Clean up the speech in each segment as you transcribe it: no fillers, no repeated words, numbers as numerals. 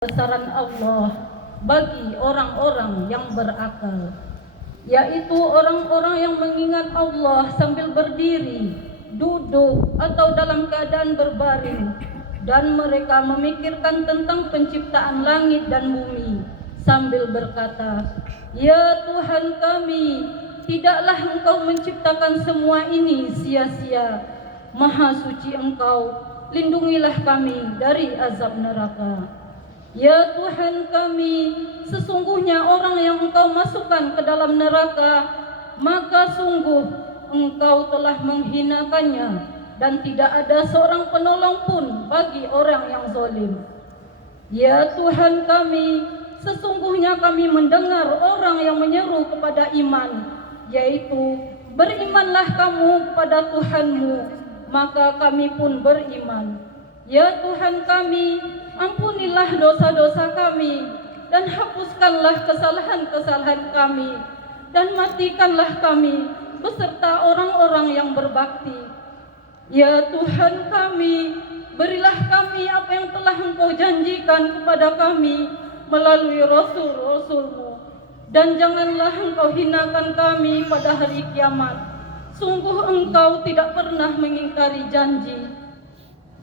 Besaran Allah bagi orang-orang yang berakal, yaitu orang-orang yang mengingat Allah sambil berdiri, duduk, atau dalam keadaan berbaring, dan mereka memikirkan tentang penciptaan langit dan bumi sambil berkata, "Ya Tuhan kami, tidaklah Engkau menciptakan semua ini sia-sia. Maha suci Engkau, lindungilah kami dari azab neraka. Ya Tuhan kami, sesungguhnya orang yang Engkau masukkan ke dalam neraka, maka sungguh Engkau telah menghinakannya, dan tidak ada seorang penolong pun bagi orang yang zalim. Ya Tuhan kami, sesungguhnya kami mendengar orang yang menyeru kepada iman, yaitu berimanlah kamu kepada Tuhanmu, maka kami pun beriman. Ya Tuhan kami, ampunilah dosa-dosa kami, dan hapuskanlah kesalahan-kesalahan kami, dan matikanlah kami beserta orang-orang yang berbakti. Ya Tuhan kami, berilah kami apa yang telah Engkau janjikan kepada kami melalui Rasul-Rasul-Mu, dan janganlah Engkau hinakan kami pada hari kiamat. Sungguh Engkau tidak pernah mengingkari janji."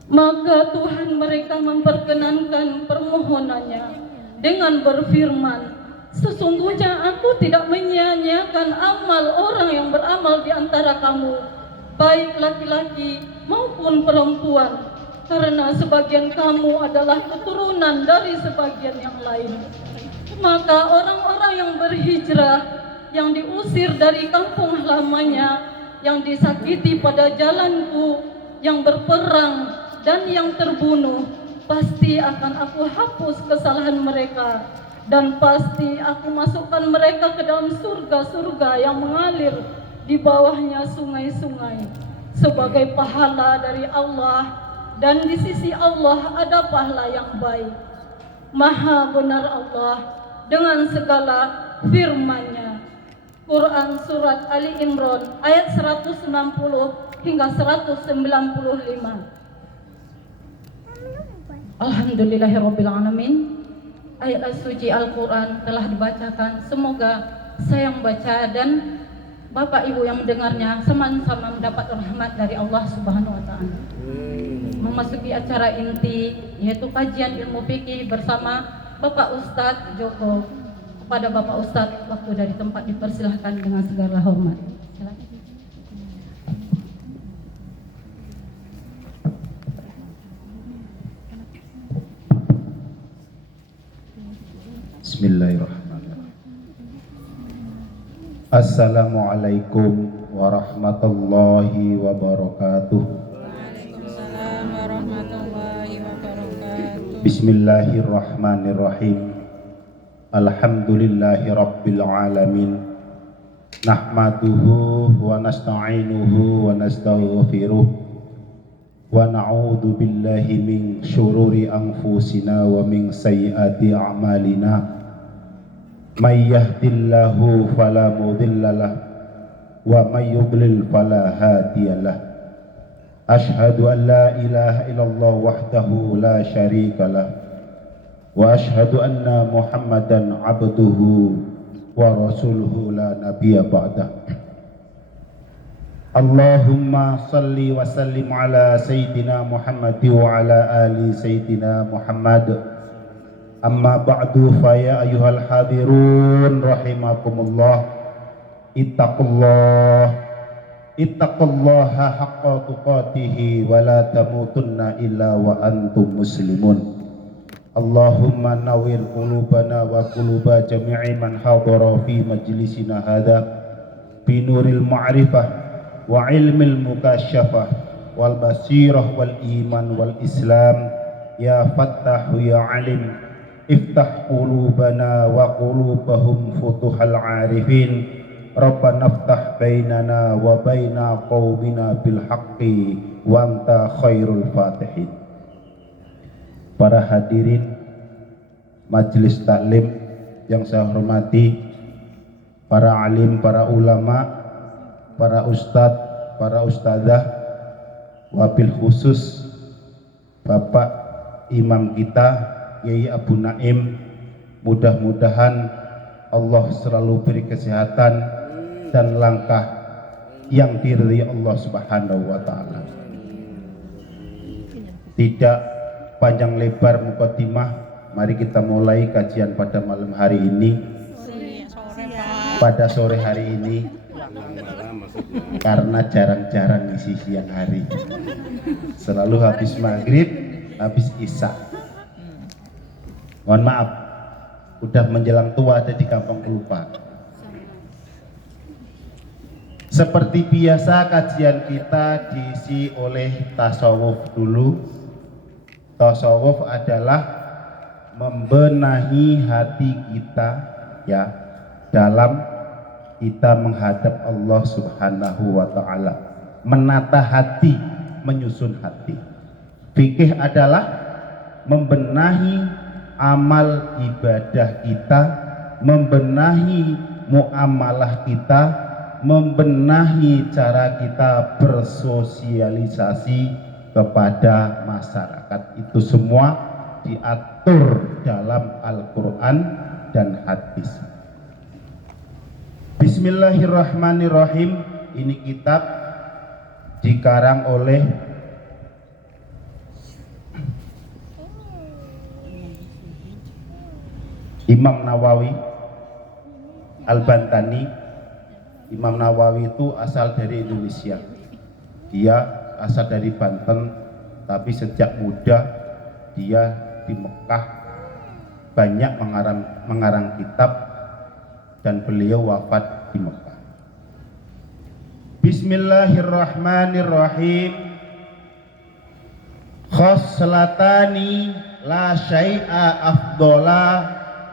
Maka Tuhan mereka memperkenankan permohonannya dengan berfirman, "Sesungguhnya aku tidak menyia-nyiakan amal orang yang beramal di antara kamu, baik laki-laki maupun perempuan, karena sebagian kamu adalah keturunan dari sebagian yang lain." Maka orang-orang yang berhijrah, yang diusir dari kampung halamannya, yang disakiti pada jalanku, yang berperang, dan yang terbunuh, pasti akan aku hapus kesalahan mereka, dan pasti aku masukkan mereka ke dalam surga-surga yang mengalir di bawahnya sungai-sungai, sebagai pahala dari Allah, dan di sisi Allah ada pahala yang baik. Maha benar Allah dengan segala firman-Nya. Quran Surat Ali Imran ayat 160 hingga 195. Alhamdulillahirrabbilalamin. Ayat suci Al-Quran telah dibacakan. Semoga saya yang membaca dan Bapak Ibu yang mendengarnya sama-sama mendapat rahmat dari Allah Subhanahu wa Ta'ala. Memasuki acara inti, yaitu kajian ilmu fikih bersama Bapak Ustadz Joko. Kepada Bapak Ustadz, waktu dari tempat dipersilahkan dengan segala hormat. Bismillahirrahmanirrahim. Assalamualaikum warahmatullahi wabarakatuh. Waalaikumsalam warahmatullahi wabarakatuh. Bismillahirrahmanirrahim. Alhamdulillahi rabbil alamin. Nahmaduhu wa nasta'inuhu wa nastaghfiruh. Wa na'udzu billahi min syururi anfusina wa min sayyiati a'malina. May yahdillahu fala mudhillalah wa may yudlil fala hadiyalah. Ashhadu an la ilaha illallah wahdahu la syarikalah wa ashhadu anna Muhammadan abduhu wa rasuluhu la nabiyya ba'dah. Allahumma salli wa sallim ala sayyidina Muhammad wa ala ali sayyidina Muhammad. Amma ba'du, fa ya ayyuhal hadirun rahimakumullah, ittaqullaha haqqa tuqatihi wa la tamutunna illa wa antum muslimun. Allahumma nawwir qulubana wa quluba jami'i man hadara fi majlisina hadha bi nuril ma'rifah wa ilmil mukasyafah wal basirah wal iman wal islam. Ya fattahu ya alim, iftah qulubana wa qulubahum futuhal arifin. Rabbana iftah bainana wa baina qaumina bil haqqi wa anta khairul fatihin. Para hadirin majelis taklim yang saya hormati, para alim, para ulama, para ustadz, para ustadzah, wabil khusus Bapak Imam kita Yai Abu Naim, mudah-mudahan Allah selalu beri kesehatan dan langkah yang diridhai Allah Subhanahu wa taala. Tidak panjang lebar mukadimah, mari kita mulai kajian pada malam hari ini. Pada sore hari ini, karena jarang-jarang ngisi siang hari, selalu habis maghrib, habis isya. Mohon maaf, udah menjelang tua ada di kampung pelupa. Seperti biasa kajian kita diisi oleh tasawuf dulu. Tasawuf adalah membenahi hati kita ya dalam kita menghadap Allah Subhanahu wa taala. Menata hati, menyusun hati. Fikih adalah membenahi amal ibadah kita, membenahi muamalah kita, membenahi cara kita bersosialisasi kepada masyarakat. Itu semua diatur dalam Al-Quran dan hadis. Bismillahirrahmanirrahim. Ini kitab dikarang oleh Imam Nawawi Al-Bantani. Imam Nawawi itu asal dari Indonesia. Dia asal dari Banten, tapi sejak muda dia di Mekah banyak mengarang kitab dan beliau wafat di Mekah. Bismillahirrahmanirrahim. Khoslatani la syai'a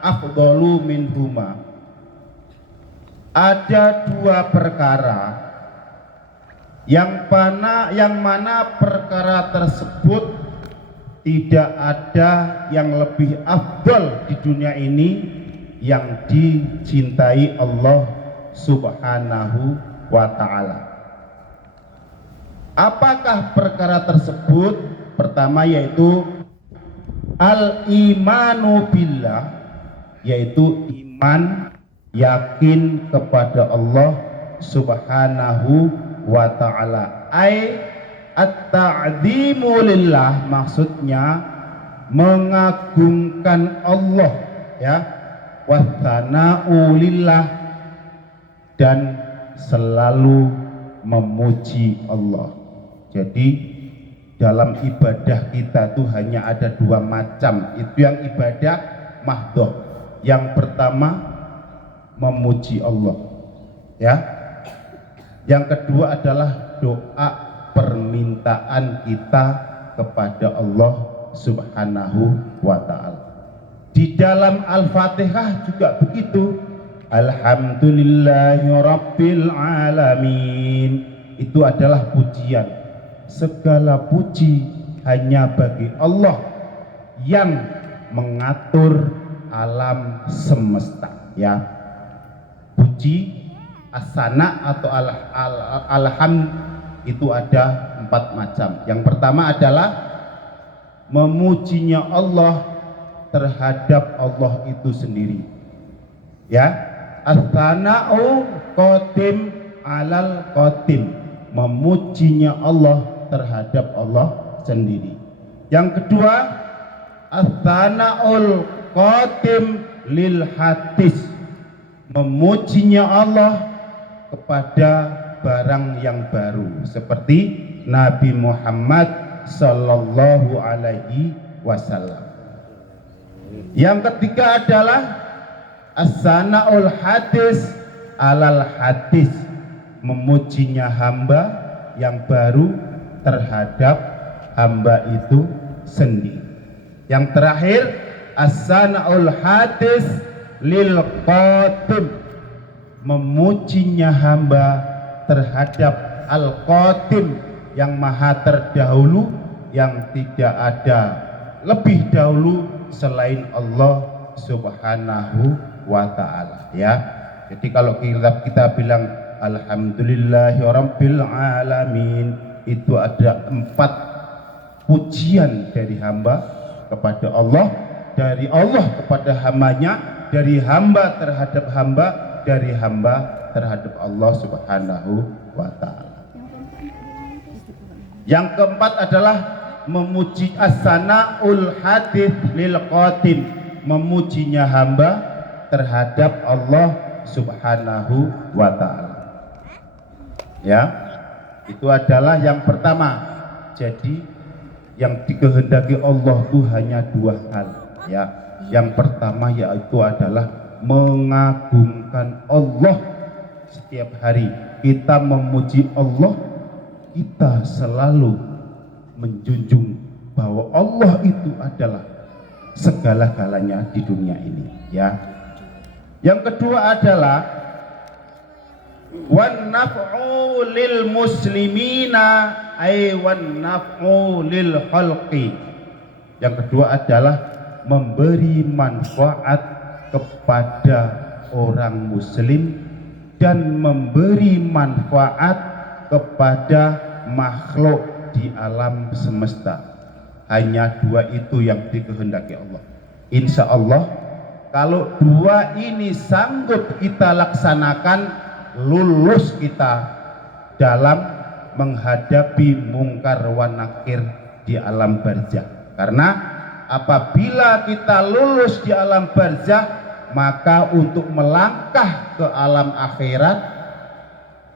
afdalu minhuma. Ada dua perkara yang mana perkara tersebut tidak ada yang lebih afdal di dunia ini yang dicintai Allah Subhanahu wa ta'ala. Apakah perkara tersebut? Pertama yaitu al-imanu billah, yaitu iman, yakin kepada Allah Subhanahu wa ta'ala. At-ta'zimu lillah, maksudnya mengagungkan Allah ya. Wa-thana'u lillah, dan selalu memuji Allah. Jadi dalam ibadah kita tuh hanya ada dua macam. Itu yang ibadah mahdhah. Yang pertama memuji Allah ya. Yang kedua adalah doa permintaan kita kepada Allah Subhanahu wa ta'ala. Di dalam Al-Fatihah juga begitu. Alhamdulillahi rabbil alamin. Itu adalah pujian. Segala puji hanya bagi Allah yang mengatur alam semesta ya. Puji asana atau alhamd itu ada 4 macam. Yang pertama adalah memujinya Allah terhadap Allah itu sendiri ya. As-sana'u qadim alal qadim, memujinya Allah terhadap Allah sendiri. Yang kedua, as-sana'ul qadim lil hadis, memujinya Allah kepada barang yang baru seperti Nabi Muhammad sallallahu alaihi wasallam. Yang ketiga adalah as-sana'ul hadis alal hadis, memujinya hamba yang baru terhadap hamba itu sendiri. Yang terakhir, as-sana'ul hadis lil qadim, memujinya hamba terhadap al-qadim yang maha terdahulu, yang tidak ada lebih dahulu selain Allah Subhanahu wa ta'ala ya. Jadi kalau kita bilang alhamdulillahirabbil alamin, itu ada 4 pujian dari hamba kepada Allah dari Allah kepada hambanya, dari hamba terhadap hamba, dari hamba terhadap Allah Subhanahu wa ta'ala. Yang keempat adalah memuji as-sana'ul hadith lil qatim, memujinya hamba terhadap Allah Subhanahu wa ta'ala. Ya, itu adalah yang pertama. Jadi yang dikehendaki Allah itu hanya dua hal, ya. Yang pertama yaitu adalah mengagungkan Allah. Setiap hari kita memuji Allah, kita selalu menjunjung bahwa Allah itu adalah segala-galanya di dunia ini, ya. Yang kedua adalah wan naf'u lil muslimina ay wan naf'u lil khalqi. Yang kedua adalah memberi manfaat kepada orang muslim dan memberi manfaat kepada makhluk di alam semesta. Hanya dua itu yang dikehendaki Allah. Insya Allah kalau dua ini sanggup kita laksanakan, lulus kita dalam menghadapi mungkar wa nakir di alam barzakh. Karena apabila kita lulus di alam barzakh, maka untuk melangkah ke alam akhirat,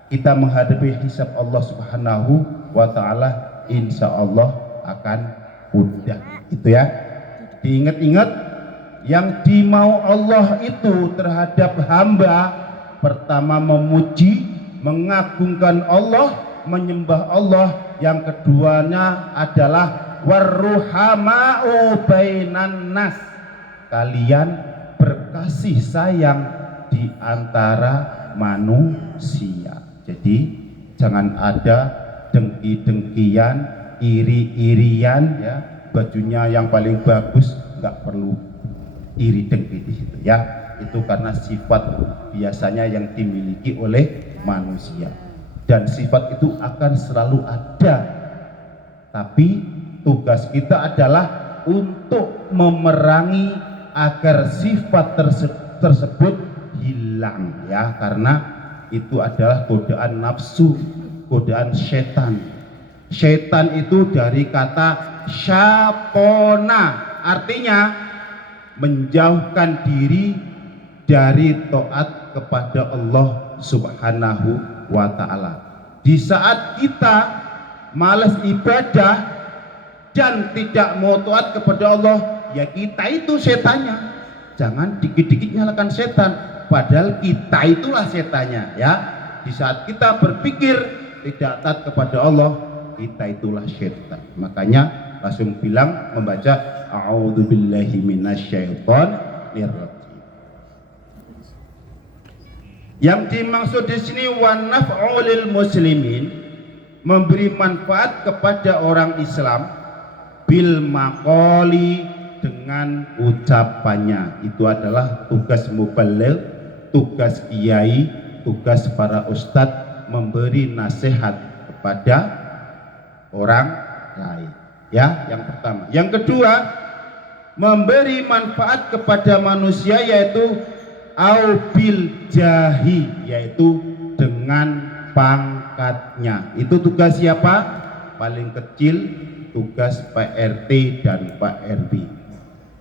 kita menghadapi hisab Allah Subhanahu wa ta'ala, insya Allah akan mudah. Itu ya, diingat-ingat, yang dimau Allah itu terhadap hamba, pertama memuji, mengagungkan Allah, menyembah Allah. Yang keduanya adalah warruhama'u bainan nas, kalian berkasih sayang di antara manusia. Jadi jangan ada dengki-dengkian, iri-irian, ya. Bajunya yang paling bagus, nggak perlu iri dengki di situ, ya. Itu karena sifat biasanya yang dimiliki oleh manusia, dan sifat itu akan selalu ada. Tapi tugas kita adalah untuk memerangi agar sifat tersebut hilang, ya, karena itu adalah godaan nafsu, godaan setan. Setan itu dari kata syapona, artinya menjauhkan diri dari taat kepada Allah Subhanahu wa ta'ala. Di saat kita malas ibadah dan tidak mau taat kepada Allah, ya kita itu setannya. Jangan dikit-dikit nyalakan setan, padahal kita itulah setannya, ya. Di saat kita berpikir tidak taat kepada Allah, kita itulah setan. Makanya langsung bilang, membaca a'udzubillahi minasyaitonir rajim. Yang dimaksud di sini wan naf'u lil muslimin, memberi manfaat kepada orang Islam, bil maqali, dengan ucapannya. Itu adalah tugas muballigh, tugas kiai, tugas para ustadz, memberi nasihat kepada orang lain, ya. Yang pertama. Yang kedua, memberi manfaat kepada manusia, yaitu au bil jahi, yaitu dengan pangkatnya. Itu tugas siapa? Paling kecil tugas Pak RT dan Pak RW.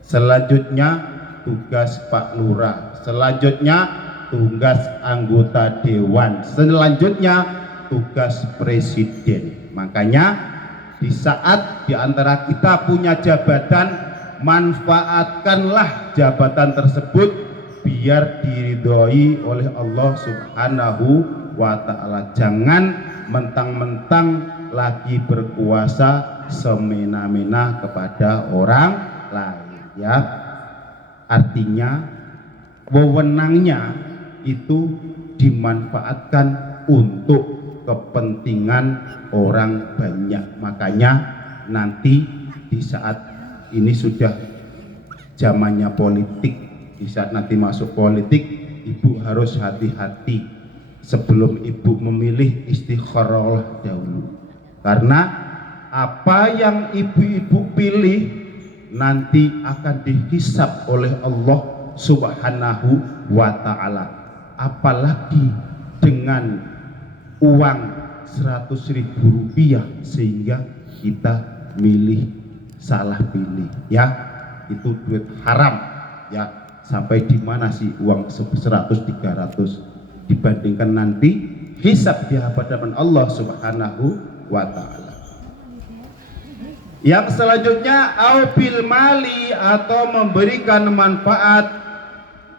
Selanjutnya tugas Pak Lurah. Selanjutnya tugas anggota dewan. Selanjutnya tugas presiden. Makanya di saat di antara kita punya jabatan, manfaatkanlah jabatan tersebut biar diridhoi oleh Allah Subhanahu wa ta'ala. Jangan mentang-mentang lagi berkuasa semena-mena kepada orang lain, ya. Artinya wewenangnya itu dimanfaatkan untuk kepentingan orang banyak. Makanya nanti di saat ini sudah zamannya politik, di saat nanti masuk politik, ibu harus hati-hati. Sebelum ibu memilih, istikharah dahulu. Karena apa yang ibu-ibu pilih nanti akan dihisab oleh Allah Subhanahu wa ta'ala. Apalagi dengan uang 100.000 rupiah sehingga kita salah pilih, ya, itu duit haram, ya. Sampai di mana sih uang 100 300 dibandingkan nanti hisab di hadapan Allah Subhanahu wa ta'ala. Yang selanjutnya aubil mali, atau memberikan manfaat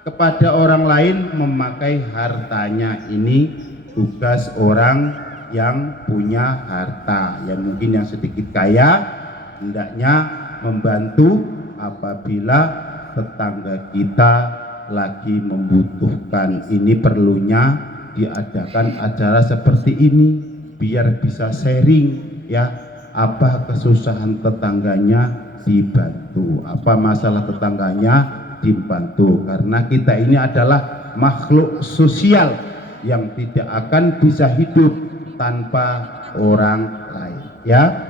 kepada orang lain memakai hartanya. Ini tugas orang yang punya harta, yang mungkin yang sedikit kaya, hendaknya membantu apabila tetangga kita lagi membutuhkan. Ini perlunya diadakan acara seperti ini biar bisa sharing, ya, apa kesusahan tetangganya dibantu, apa masalah tetangganya dibantu, karena kita ini adalah makhluk sosial yang tidak akan bisa hidup tanpa orang lain, ya.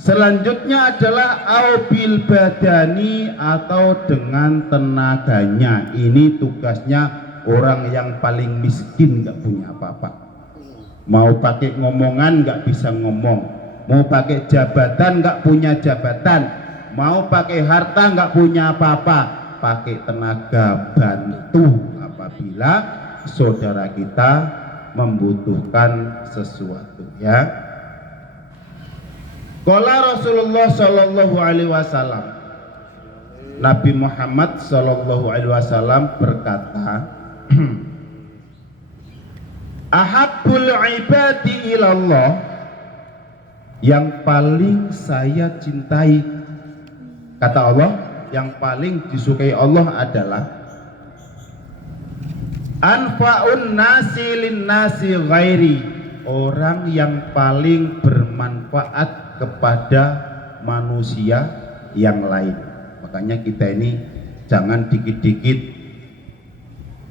Selanjutnya adalah aubil badani, atau dengan tenaganya. Ini tugasnya orang yang paling miskin, nggak punya apa-apa. Mau pakai ngomongan nggak bisa ngomong, mau pakai jabatan nggak punya jabatan, mau pakai harta nggak punya apa-apa, pakai tenaga bantu apabila saudara kita membutuhkan sesuatu, ya. Qala Rasulullah sallallahu alaihi wasallam, Nabi Muhammad sallallahu alaihi wasallam berkata, ahabbul ibadi ilallah, yang paling saya cintai, kata Allah, yang paling disukai Allah adalah anfa'un nasi lin nasi ghairi, orang yang paling bermanfaat kepada manusia yang lain. Makanya kita ini jangan dikit-dikit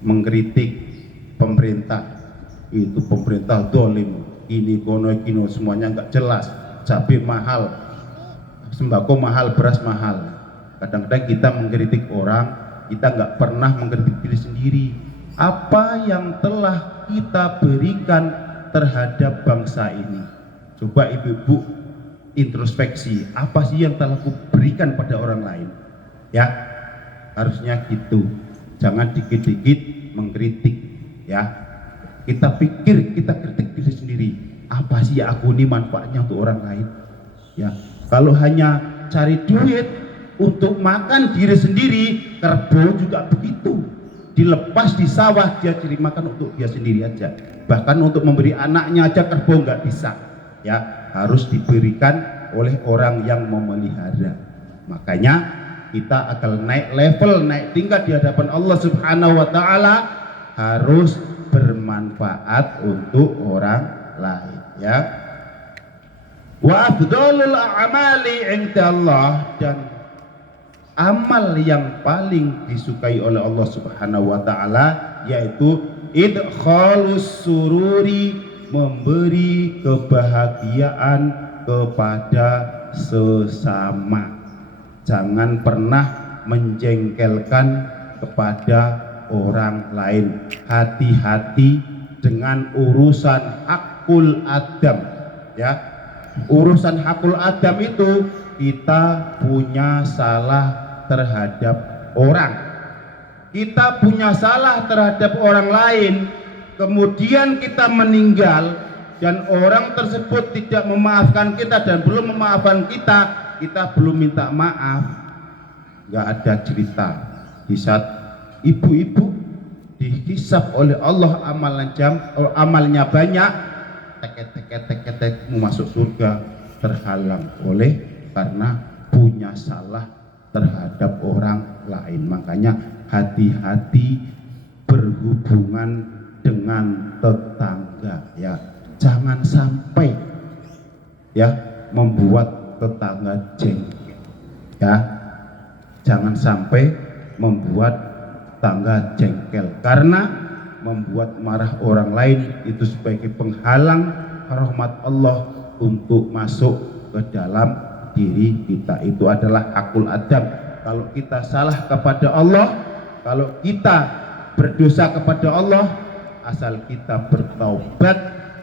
mengkritik pemerintah. Itu pemerintah dolim, ini kono kino, semuanya nggak jelas, cabai mahal, sembako mahal, beras mahal. Kadang-kadang kita mengkritik orang, kita nggak pernah mengkritik diri sendiri. Apa yang telah kita berikan terhadap bangsa ini? Coba ibu-ibu introspeksi, apa sih yang telah aku berikan pada orang lain, ya. Harusnya gitu, jangan dikit-dikit mengkritik, ya. Kita pikir, kita kritik diri sendiri, apa sih ya aku ini manfaatnya untuk orang lain, ya. Kalau hanya cari duit untuk makan diri sendiri, kerbau juga begitu, dilepas di sawah, dia cari makan untuk dia sendiri aja, bahkan untuk memberi anaknya aja kerbau nggak bisa, ya. Harus diberikan oleh orang yang memelihara. Makanya kita akan naik level, naik tingkat di hadapan Allah Subhanahu wa ta'ala, harus bermanfaat untuk orang lain, ya. Wa afdhalul a'mali 'inda Allah, dan amal yang paling disukai oleh Allah Subhanahu wa ta'ala yaitu idkhalus sururi, memberi kebahagiaan kepada sesama. Jangan pernah menjengkelkan kepada orang lain. Hati-hati dengan urusan hakul adam, ya. Urusan hakul adam itu kita punya salah terhadap orang, kita punya salah terhadap orang lain, kemudian kita meninggal dan orang tersebut tidak memaafkan kita dan belum memaafkan kita, kita belum minta maaf, nggak ada cerita. Di saat ibu-ibu dihisab oleh Allah amalnya banyak, tek masuk surga terhalang oleh karena punya salah terhadap orang lain. Makanya hati-hati berhubungan dengan tetangga, ya. Jangan sampai, ya, membuat tetangga jengkel, ya. Jangan sampai membuat tetangga jengkel, karena membuat marah orang lain itu sebagai penghalang rahmat Allah untuk masuk ke dalam diri kita itu adalah hakul adam. Kalau kita salah kepada Allah, kalau kita berdosa kepada Allah, asal kita bertaubat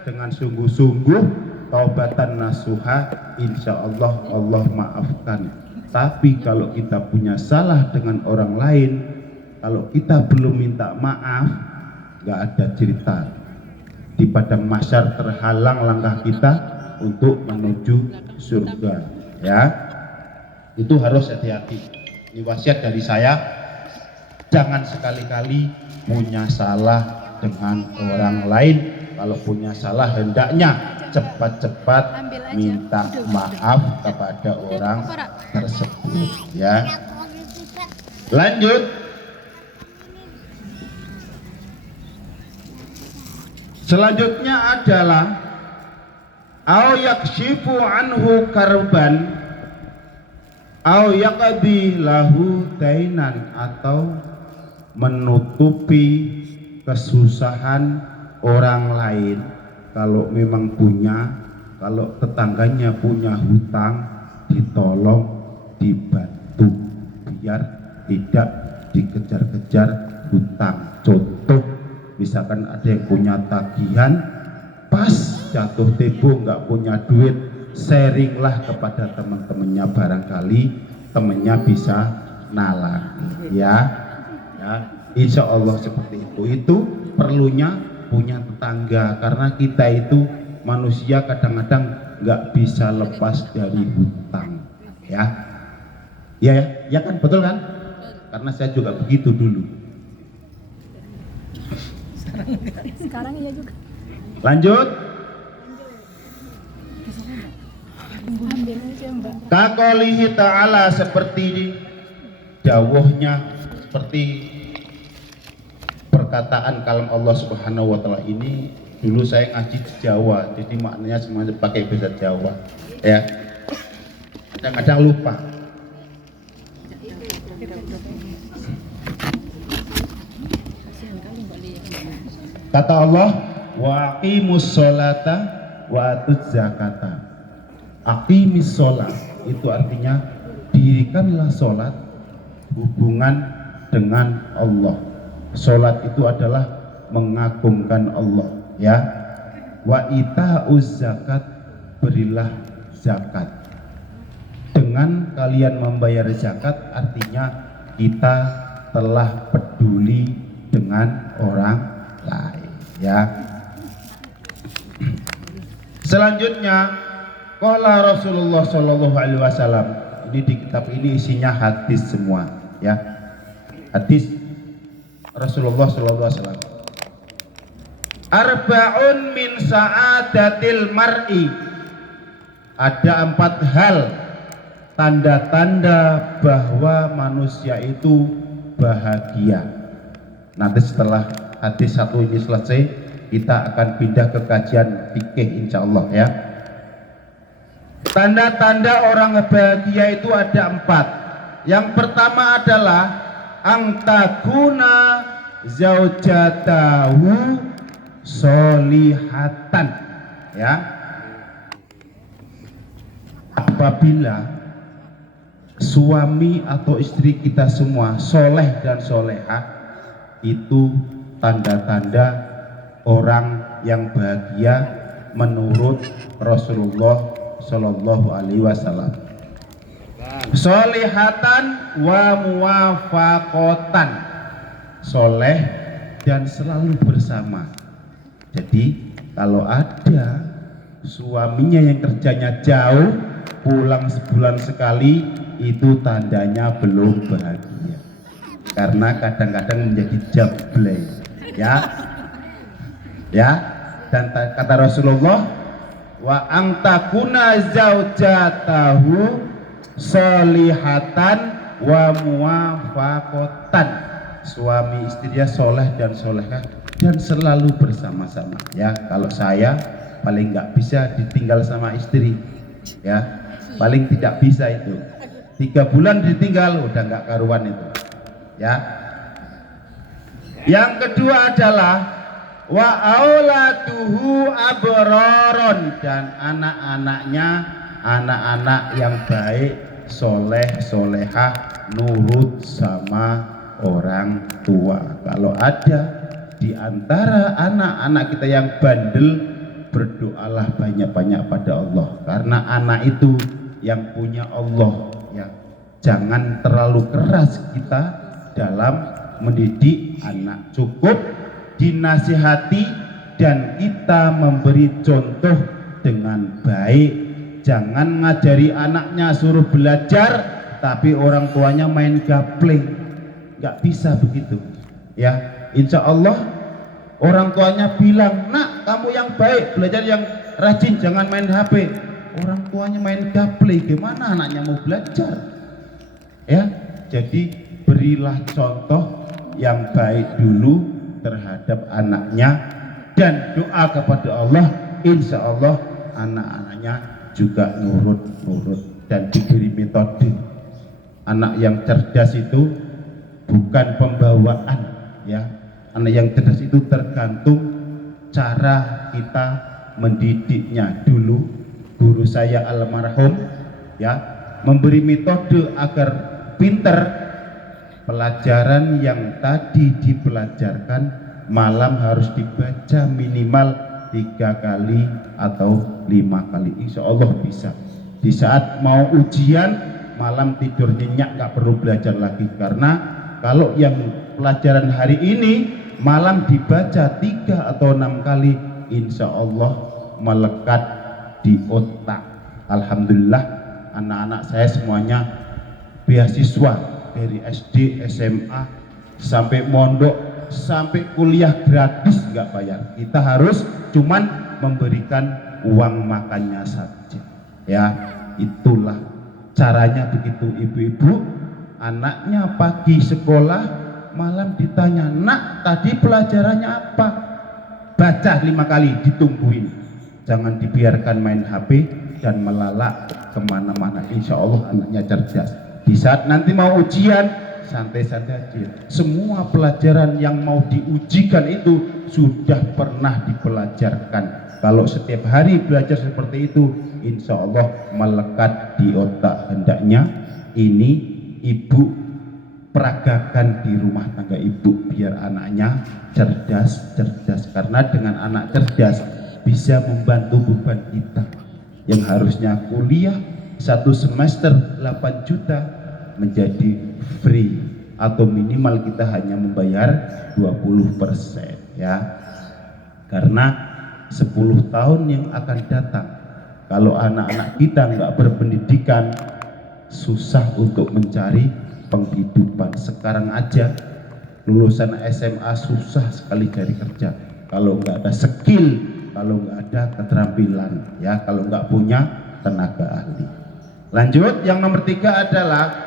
dengan sungguh-sungguh, taubatan nasuha, insya Allah Allah maafkan. Tapi kalau kita punya salah dengan orang lain, kalau kita belum minta maaf, nggak ada cerita. Di padang mahsyar terhalang langkah kita untuk menuju surga. Ya, itu harus hati-hati. Ini wasiat dari saya. Jangan sekali-kali punya salah dengan orang lain. Kalau punya salah, hendaknya cepat-cepat minta maaf kepada orang tersebut. Ya, lanjut. Selanjutnya adalah au yakshifu anhu karban au yaqdi lahu dainan, atau menutupi kesusahan orang lain. Kalau memang punya, kalau tetangganya punya hutang, ditolong, dibantu biar tidak dikejar-kejar hutang. Contoh, misalkan ada yang punya tagihan, pas jatuh tempo nggak punya duit, sharinglah kepada teman-temannya, barangkali temannya bisa nalar. Ya, insya Allah seperti itu. Itu perlunya punya tetangga, karena kita itu manusia kadang-kadang nggak bisa lepas dari hutang. Ya kan, betul kan? Karena saya juga begitu dulu. Sekarang iya juga. Lanjut. Ambil aja Mbak. Kaqaulihi ta'ala, seperti dawuhnya, seperti perkataan kalam Allah Subhanahu wa taala ini. Dulu saya ngaji di Jawa, jadi maknanya semuanya pakai bahasa Jawa. Ya. Kadang-kadang lupa. Kata Allah, wa aqimus sholata wa atuz zakata. Aqimis sholat itu artinya dirikanlah sholat, hubungan dengan Allah. Sholat itu adalah mengagungkan Allah. Ya. Wa ita'uz zakat, berilah zakat. Dengan kalian membayar zakat artinya kita telah peduli dengan orang lain. Ya. Selanjutnya, qala Rasulullah sallallahu alaihi wasallam. Ini di kitab ini isinya hadis semua, ya. Hadis Rasulullah sallallahu alaihi wasallam. Arba'un min sa'adatil mar'i. Ada 4 hal tanda-tanda bahwa manusia itu bahagia. Nanti setelah hadis 1 ini selesai, kita akan pindah ke kajian fikih insyaallah, ya. Tanda-tanda orang bahagia itu ada 4. Yang pertama adalah angtakuna zaujatahu solihatan, ya. Apabila suami atau istri kita semua soleh dan solehah, itu tanda-tanda orang yang bahagia menurut Rasulullah Sallallahu Alaihi Wasallam. Solihatan wa muwafaqatan, soleh dan selalu bersama. Jadi kalau ada suaminya yang kerjanya jauh, pulang sebulan sekali, itu tandanya belum bahagia. Karena kadang-kadang menjadi jablay, ya. Dan kata Rasulullah, wa angtakuna zaujatahu solihatan wa muwafaqatan, suami istrinya soleh dan solehah dan selalu bersama-sama. Ya, kalau saya paling nggak bisa ditinggal sama istri, ya, paling tidak bisa itu 3 bulan ditinggal udah nggak karuan itu, ya. Yang kedua adalah wa auladuhu abroron, dan anak-anaknya anak-anak yang baik, soleh, solehah, nurut sama orang tua. Kalau ada di antara anak-anak kita yang bandel, berdoalah banyak-banyak pada Allah, karena anak itu yang punya Allah ya. Jangan terlalu keras kita dalam mendidik anak, cukup dinasihati dan kita memberi contoh dengan baik. Jangan ngajari anaknya suruh belajar tapi orang tuanya main gaple, nggak bisa begitu ya. Insya Allah orang tuanya bilang, nak kamu yang baik, belajar yang rajin, jangan main HP. Orang tuanya main gaple, gimana anaknya mau belajar ya? Jadi berilah contoh yang baik dulu terhadap anaknya dan doa kepada Allah, insya Allah anak-anaknya juga nurut dan diberi metode. Anak yang cerdas itu bukan pembawaan ya. Anak yang cerdas itu tergantung cara kita mendidiknya. Dulu guru saya almarhum ya memberi metode agar pinter. Pelajaran yang tadi dipelajarkan malam harus dibaca minimal 3 kali atau 5 kali, insya Allah bisa. Di saat mau ujian malam tidur nyenyak, nggak perlu belajar lagi, karena kalau yang pelajaran hari ini malam dibaca 3 atau 6 kali, insya Allah melekat di otak. Alhamdulillah anak-anak saya semuanya beasiswa dari SD, SMA sampai mondok sampai kuliah gratis, nggak bayar. Kita harus cuman memberikan uang makannya saja ya. Itulah caranya begitu. Ibu-ibu anaknya pagi sekolah, malam ditanya, nak tadi pelajarannya apa? Baca 5 kali, ditungguin. Jangan dibiarkan main HP dan melalak kemana-mana. Insya Allah anaknya cerdas. Di saat nanti mau ujian, santai-santai aja. Semua pelajaran yang mau diujikan itu sudah pernah dipelajarkan. Kalau setiap hari belajar seperti itu, insya Allah melekat di otak. Hendaknya ini ibu peragakan di rumah tangga ibu, biar anaknya cerdas. Karena dengan anak cerdas bisa membantu beban kita yang harusnya kuliah 1 semester 8 juta menjadi free, atau minimal kita hanya membayar 20% ya. Karena 10 tahun yang akan datang kalau anak-anak kita nggak berpendidikan, susah untuk mencari penghidupan. Sekarang aja lulusan SMA susah sekali cari kerja kalau nggak ada skill, kalau nggak ada keterampilan ya, kalau nggak punya tenaga ahli. Lanjut, yang nomor 3 adalah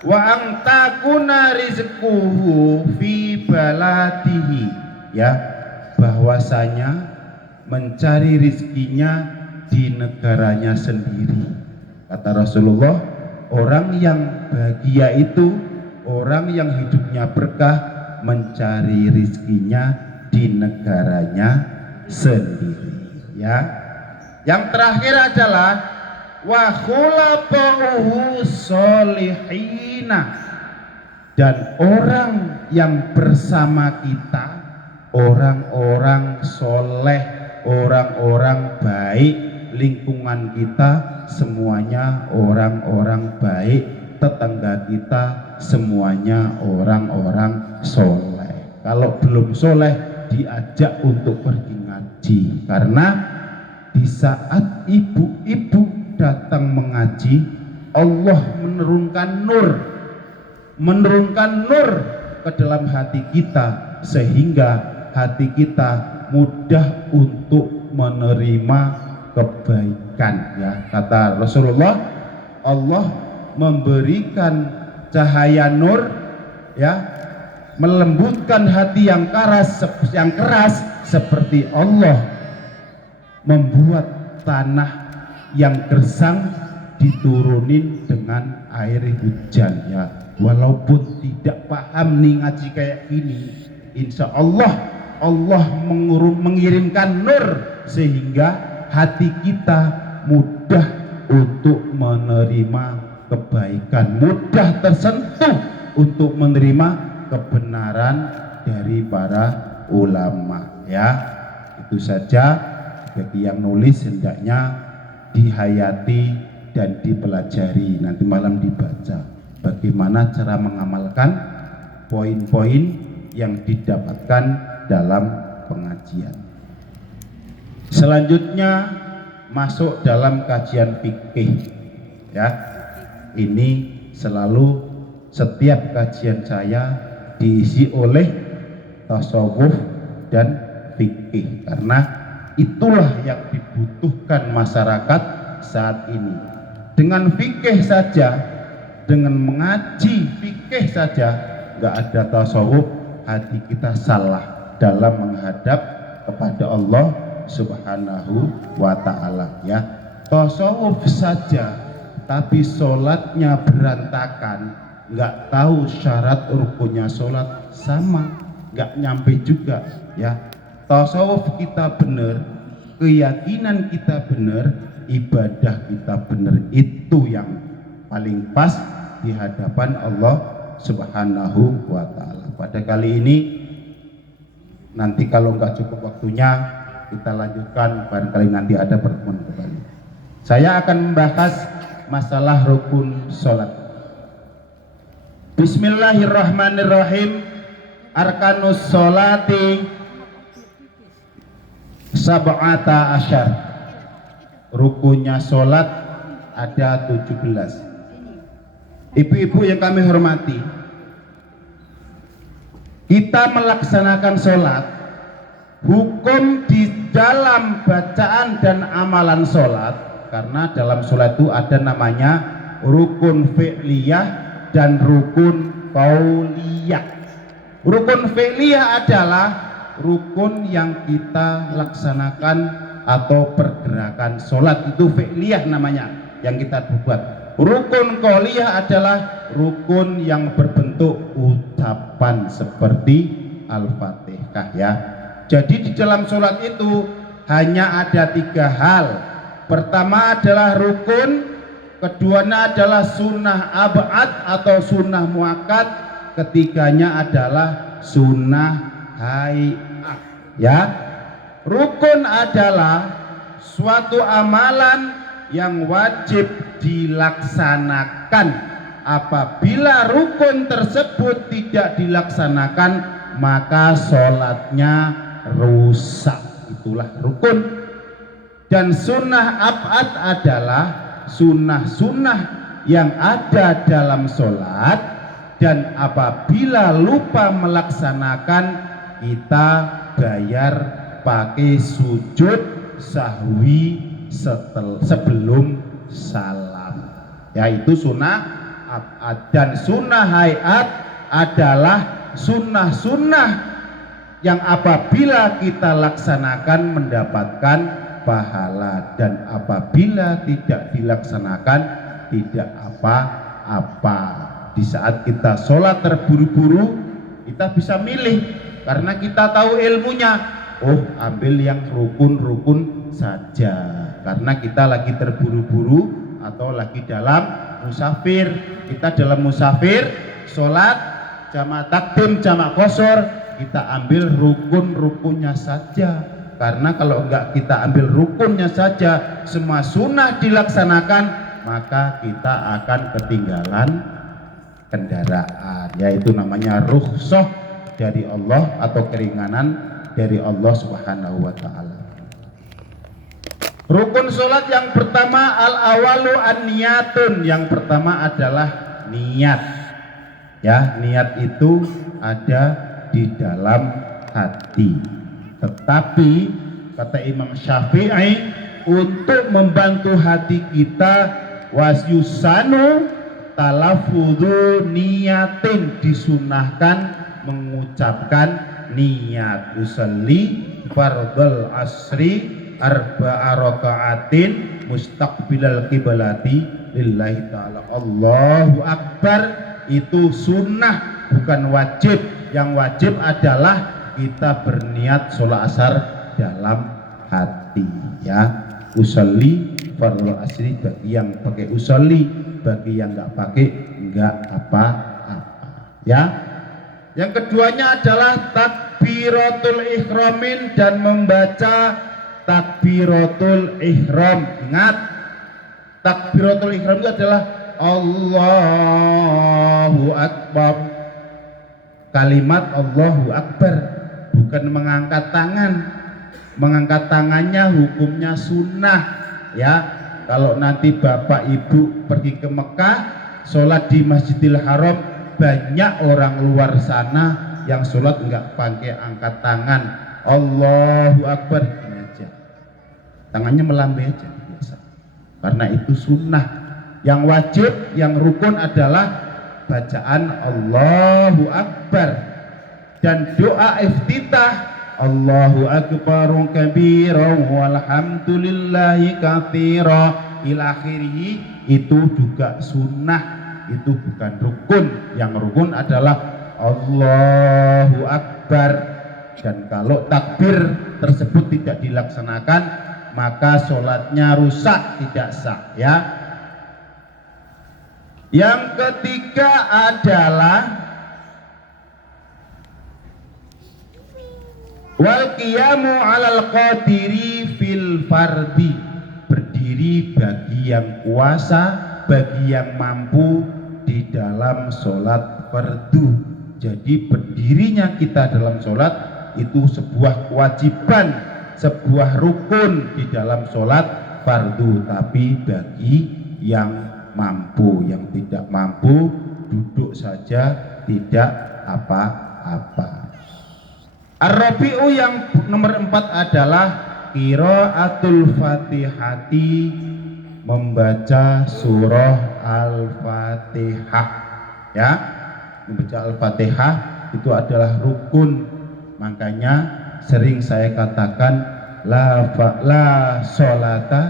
wa angtakuna rizquhu fi baladihi ya, bahwasanya mencari rizkinya di negaranya sendiri. Kata Rasulullah, orang yang bahagia itu orang yang hidupnya berkah, mencari rizkinya di negaranya sendiri ya. Yang terakhir adalah wa khulafa'uhu solihina, dan orang yang bersama kita orang-orang soleh, orang-orang baik. Lingkungan kita semuanya orang-orang baik, tetangga kita semuanya orang-orang soleh. Kalau belum soleh diajak untuk pergi ngaji, karena di saat ibu-ibu datang mengaji, Allah menurunkan nur ke dalam hati kita, sehingga hati kita mudah untuk menerima kebaikan ya. Kata Rasulullah, Allah memberikan cahaya nur ya, melembutkan hati yang keras seperti Allah membuat tanah yang gersang diturunin dengan air hujan ya. Walaupun tidak paham nih ngaji kayak gini, insya Allah Allah mengirimkan nur sehingga hati kita mudah untuk menerima kebaikan, mudah tersentuh untuk menerima kebenaran dari para ulama. Ya, itu saja bagi yang nulis hendaknya dihayati dan dipelajari. Nanti malam dibaca bagaimana cara mengamalkan poin-poin yang didapatkan dalam pengajian. Selanjutnya masuk dalam kajian fikih. Ya, ini selalu setiap kajian saya diisi oleh tasawuf dan fikih, karena itulah yang dibutuhkan masyarakat saat ini. Dengan fikih saja, dengan mengaji fikih saja, nggak ada tasawuf, hati kita salah dalam menghadap kepada Allah Subhanahu wa ta'ala. Ya, tasawuf saja tapi sholatnya berantakan, nggak tahu syarat rukunnya sholat, sama nggak nyampe juga. Ya, tasawuf kita benar, keyakinan kita benar, ibadah kita benar, itu yang paling pas di hadapan Allah Subhanahu wa ta'ala. Pada kali ini, nanti kalau nggak cukup waktunya kita lanjutkan, barangkali nanti ada pertemuan kembali. Saya akan membahas masalah rukun sholat. Bismillahirrahmanirrahim. Arkanus sholati sab'ata asyar. Rukunnya sholat ada 17. Ibu-ibu yang kami hormati, kita melaksanakan sholat, hukum di dalam bacaan dan amalan sholat, karena dalam sholat itu ada namanya rukun fi'liyah dan rukun qauliyah. Rukun fi'liyah adalah rukun yang kita laksanakan atau pergerakan sholat, itu fi'liyah namanya yang kita buat. Rukun qauliyah adalah rukun yang berbentuk ucapan seperti Al-Fatihah. Ya, jadi di dalam sholat itu hanya ada 3 hal. Pertama adalah rukun, keduanya adalah sunnah ab'ad atau sunnah muakkad, ketiganya adalah sunnah hay'ah. Ya, rukun adalah suatu amalan yang wajib dilaksanakan. Apabila rukun tersebut tidak dilaksanakan, maka sholatnya rusak. Itulah rukun. Dan sunnah ab'ad adalah sunnah-sunnah yang ada dalam sholat, dan apabila lupa melaksanakan, kita bayar pakai sujud sahwi sebelum salam. Yaitu sunnah ab'ad. Dan sunnah hayat adalah sunnah-sunnah yang apabila kita laksanakan mendapatkan pahala, dan apabila tidak dilaksanakan tidak apa-apa. Di saat kita sholat terburu-buru, kita bisa milih karena kita tahu ilmunya. Oh, ambil yang rukun-rukun saja karena kita lagi terburu-buru atau lagi dalam musafir. Kita dalam musafir, sholat jamak takdim, jamak qashar, kita ambil rukun-rukunnya saja. Karena kalau enggak kita ambil rukunnya saja, semua sunnah dilaksanakan, maka kita akan ketinggalan kendaraan. Yaitu namanya rukhsah dari Allah atau keringanan dari Allah Subhanahu wa ta'ala. Rukun sholat yang pertama al-awalu an-niyatun. Yang pertama adalah niat. Ya, niat itu ada di dalam hati. Tetapi kata Imam Syafi'i, untuk membantu hati kita, wasyusanu talafudhu niyatin, disunahkan mengucapkan niat. Usalli fardal asri arba'a raka'atin mustaqbilal qiblati lillahi ta'ala. Allahu akbar, itu sunnah bukan wajib. Yang wajib adalah kita berniat sholat asar dalam hati. Ya, usalli fardhu asri bagi yang pakai usolli, bagi yang nggak pakai nggak apa-apa. Ya. Yang keduanya adalah takbiratul ihramin dan membaca takbiratul ihram. Ingat, takbiratul ihram itu adalah Allahu Akbar. Kalimat Allahu Akbar, bukan mengangkat tangan. Mengangkat tangannya hukumnya sunnah, ya. Kalau nanti Bapak Ibu pergi ke Mekah, sholat di Masjidil Haram, banyak orang luar sana yang sholat enggak pakai angkat tangan. Allahu Akbar, ini aja. Tangannya melambai aja biasa. Karena itu sunnah. Yang wajib, yang rukun adalah bacaan Allahu Akbar dan doa iftitah Allahu Akbar kabiran walhamdulillahi katsira ila akhirih, itu juga sunnah, itu bukan rukun. Yang rukun adalah Allahu Akbar. Dan kalau takbir tersebut tidak dilaksanakan, maka sholatnya rusak, tidak sah, ya. Yang ketiga adalah wal qiyamu 'alal qadiri fil fardi, berdiri bagi yang kuasa, bagi yang mampu di dalam sholat fardu. Jadi berdirinya kita dalam sholat itu sebuah kewajiban, sebuah rukun di dalam sholat fardu. Tapi bagi yang mampu, yang tidak mampu duduk saja, tidak apa-apa. Ar-Rabi'u yang nomor 4 adalah qiraatul Fatihati, membaca surah Al-Fatihah, ya. Membaca Al-Fatihah itu adalah rukun. Makanya sering saya katakan la sholata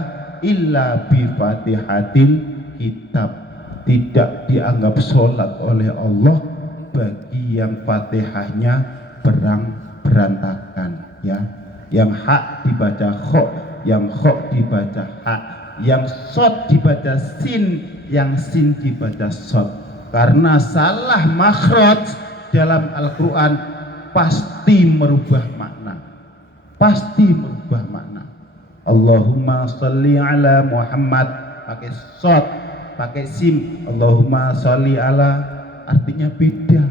illa bi Fatihatil kitab. Tidak dianggap sholat oleh Allah bagi yang Fatihahnya berantakan, ya. Yang hak dibaca kho, yang kho dibaca hak, yang sod dibaca sin, yang sin dibaca sod. Karena salah makhraj dalam Al-Quran pasti merubah makna, pasti merubah makna. Allahumma sholli ala Muhammad pakai sod, pakai sim. Allahumma sholli ala artinya beda.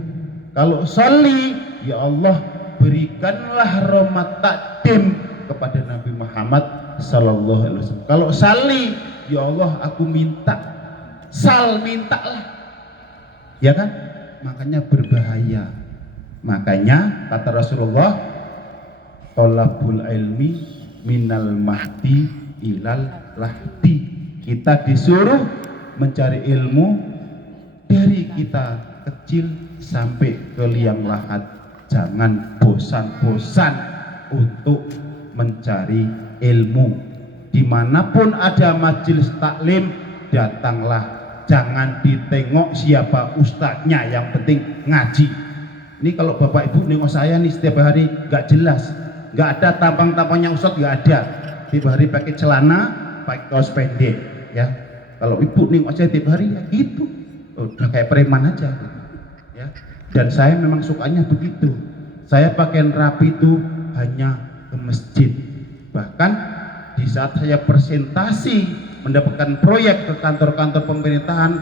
Kalau sholli, ya Allah berikanlah rahmat takdim kepada Nabi Muhammad sallallahu alaihi wasallam. Kalau sali, ya Allah aku minta, sal mintalah, ya kan? Makanya berbahaya. Makanya kata Rasulullah, thalabul ilmi minal mahdi ilal lahdi. Kita disuruh mencari ilmu dari kita kecil sampai ke liang lahat. Jangan bosan-bosan untuk mencari ilmu. Dimanapun ada majelis taklim, datanglah. Jangan ditengok siapa ustadznya, yang penting ngaji. Ini kalau bapak ibu nengok saya nih setiap hari gak jelas, gak ada tampang-tampangnya ustadz, gak ada. Tiap hari pakai celana, pakai kaos pendek, ya. Kalau ibu nengok saya tiap hari ya gitu, udah kayak preman aja, ya. Dan saya memang sukanya begitu. Saya pakaian rapi itu hanya ke masjid. Bahkan di saat saya presentasi mendapatkan proyek ke kantor-kantor pemerintahan,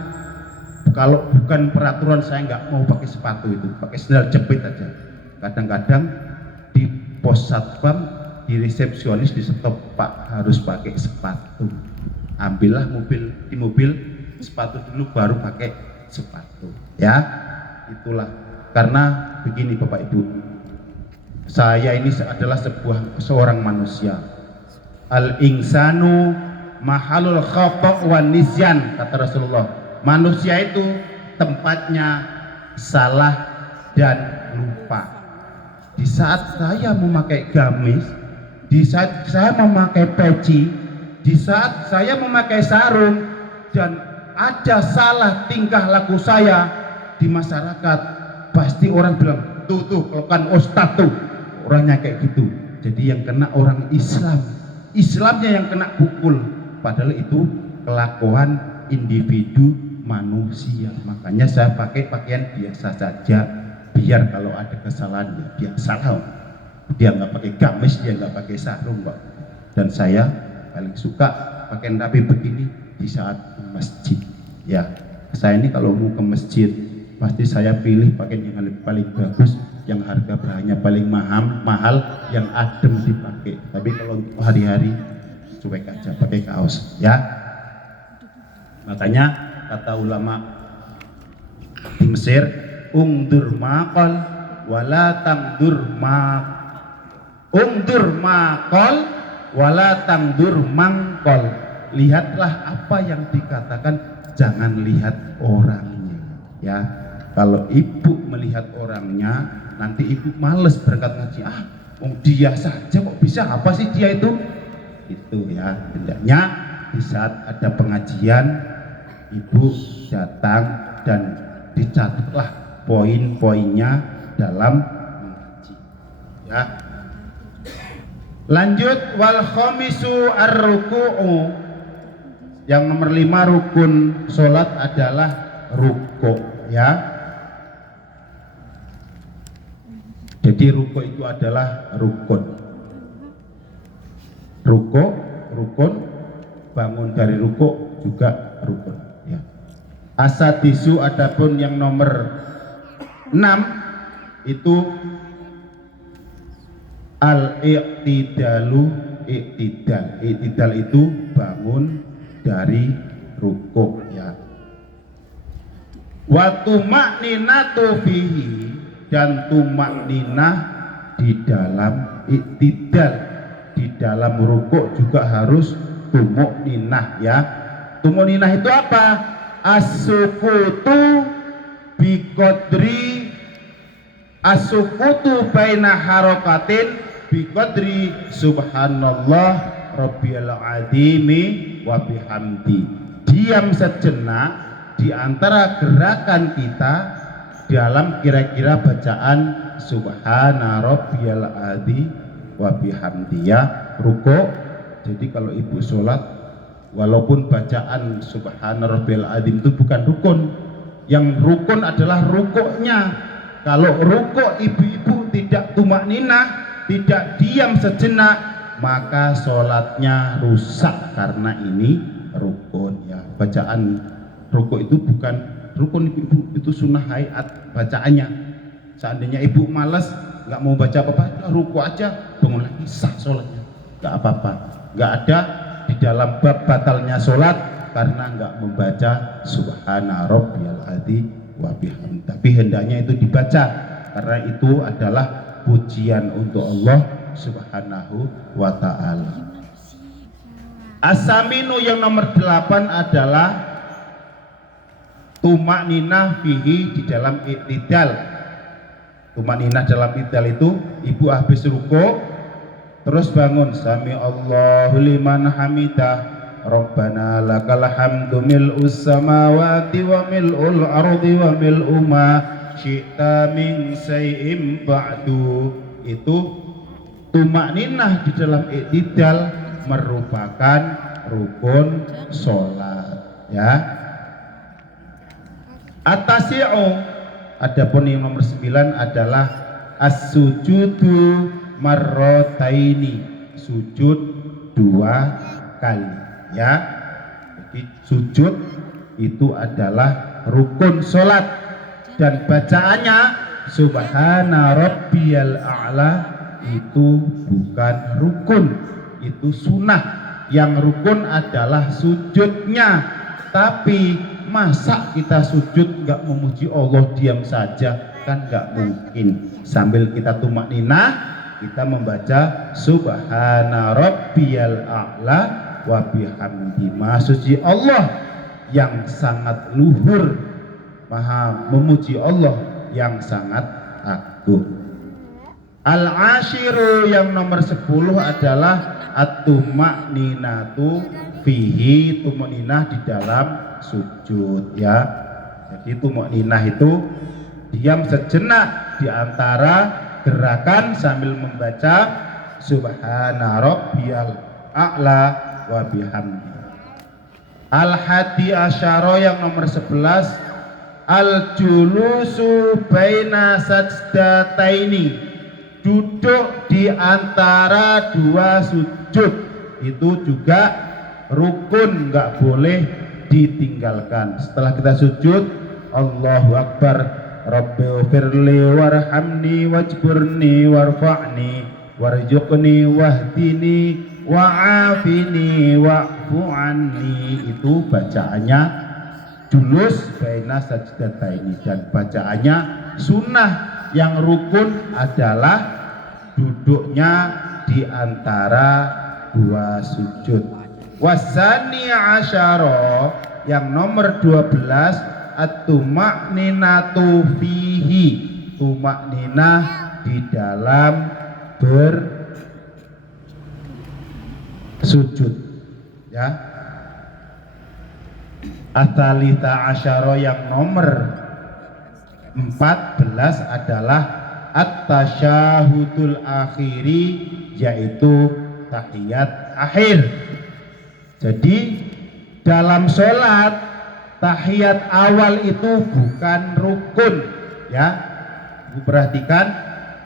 kalau bukan peraturan saya nggak mau pakai sepatu itu, pakai sandal jepit aja. Kadang-kadang di pos satpam, di resepsionis di stop, Pak harus pakai sepatu. Ambillah di mobil sepatu dulu, baru pakai sepatu, ya. Itulah, karena begini Bapak Ibu, saya ini adalah seorang manusia. Al-insanu mahalul khata' wan nisyan, kata Rasulullah. Manusia itu tempatnya salah dan lupa. Di saat saya memakai gamis, di saat saya memakai peci, di saat saya memakai sarung, dan ada salah tingkah laku saya di masyarakat, pasti orang bilang tuh kalau kan ustadz tuh orangnya kayak gitu. Jadi yang kena orang Islam, Islamnya yang kena pukul, padahal itu kelakuan individu manusia. Makanya saya pakai pakaian biasa saja, biar kalau ada kesalahan ya biasa lah. Dia nggak pakai gamis, dia nggak pakai sarung Pak. Dan saya paling suka pakaian rapi begini di saat ke masjid. Ya, saya ini kalau mau ke masjid pasti saya pilih pakaian yang paling bagus, yang harga bahannya paling mahal, yang adem dipakai. Tapi kalau untuk hari-hari cuek aja pakai kaos, ya. Makanya kata ulama di Mesir, ungdur maqal wala tangdur wala tangdur mangkol. Lihatlah apa yang dikatakan, jangan lihat orangnya, ya. Kalau ibu melihat orangnya, nanti ibu males berangkat ngaji. Dia saja kok bisa, apa sih dia itu ya. Hendaknya di saat ada pengajian ibu datang dan dicatatlah poin-poinnya dalam mengaji, ya. Lanjut, wal khamisu ar-ruku'u. Yang nomor 5 rukun sholat adalah ruku', ya. Jadi ruku' itu adalah rukun. Rukun, bangun dari ruku' juga rukun, ya. Asadisu, adapun yang nomor 6 itu al-i'tidalu. I'tidal itu bangun dari rukuk, ya. Wa tuma'ninatu fihi, dan tumakninah di dalam i'tidal, di dalam rukuk juga harus tumakninah, ya. Tumakninah itu apa? As-sukutu biqadri, as-sukutu baina harokatin biqadri subhanallah rabbiyal azimi wa bihamdi. Diam sejenak di antara gerakan kita dalam kira-kira bacaan subhana rabbiyal azim wa bihamdi, ya. Rukuk. Jadi kalau ibu sholat, walaupun bacaan subhana rabbiyal azim itu bukan rukun, yang rukun adalah rukuknya. Kalau rukuk ibu-ibu tidak tumakninah, tidak diam sejenak, maka sholatnya rusak, karena ini rukun, ya. Bacaan rukuk itu bukan rukun ibu-ibu, itu sunnah hayat bacaannya. Seandainya ibu malas nggak mau baca apa-apa, rukuk aja, bangun lagi, sah sholatnya, nggak apa-apa. Nggak ada di dalam bab batalnya sholat karena nggak membaca subhana rabbiyal azim wa bihamdi. Tapi hendaknya itu dibaca, karena itu adalah pujian untuk Allah subhanahu wa ta'ala. As-saminu, yang nomor 8 adalah tumakninah fihi, di dalam i'tidal. Tumakninah dalam i'tidal itu ibu habis rukuk terus bangun, sami Allahu liman hamidah, Rabbana lakal hamdu mil'us samawati wa mil'ul ardi wa mil'u ma syi'ta min say'im ba'du. Itu tumakninah di dalam i'tidal merupakan rukun sholat, ya. At-tasi'u, adapun yang nomor 9 adalah as-sujudu marrotaini, sujud 2 kali, ya. Jadi sujud itu adalah rukun sholat, dan bacaannya subhana rabbiyal a'la itu bukan rukun, itu sunnah. Yang rukun adalah sujudnya. Tapi masa kita sujud nggak memuji Allah diam saja? Kan nggak mungkin. Sambil kita tumakninah, kita membaca subhana rabbiyal a'la wa bihamdi, maha suci Allah yang sangat luhur, maha memuji Allah yang sangat agung. Al-ashiru, yang nomor 10 adalah at-tumakninatu fihi, tumakninah di dalam sujud, ya. Jadi tumakninah itu diam sejenak di antara gerakan sambil membaca subhana rabbiyal a'la wa bihamdi. Al-hadi asyara yang nomor 11, al-julusu baina sajdataini, duduk di antara dua sujud. Itu juga rukun, nggak boleh ditinggalkan. Setelah kita sujud, Allahu Akbar, Rabbighfirli warhamni wajburni warfa'ni warzuqni wahdini wa'afini wa'fu anni. Itu bacaannya julus baina sajdataini, dan bacaannya sunnah. Yang rukun adalah duduknya di antara dua sujud. Wasani asyara yang nomor 12, at-tuma'ninatu fihi, tumakninah di dalam bersujud, ya. At-talita asyara yang nomor 14 adalah at-tasyahudul akhiri, yaitu tahiyat akhir. Jadi dalam sholat tahiyat awal itu bukan rukun, ya. Perhatikan,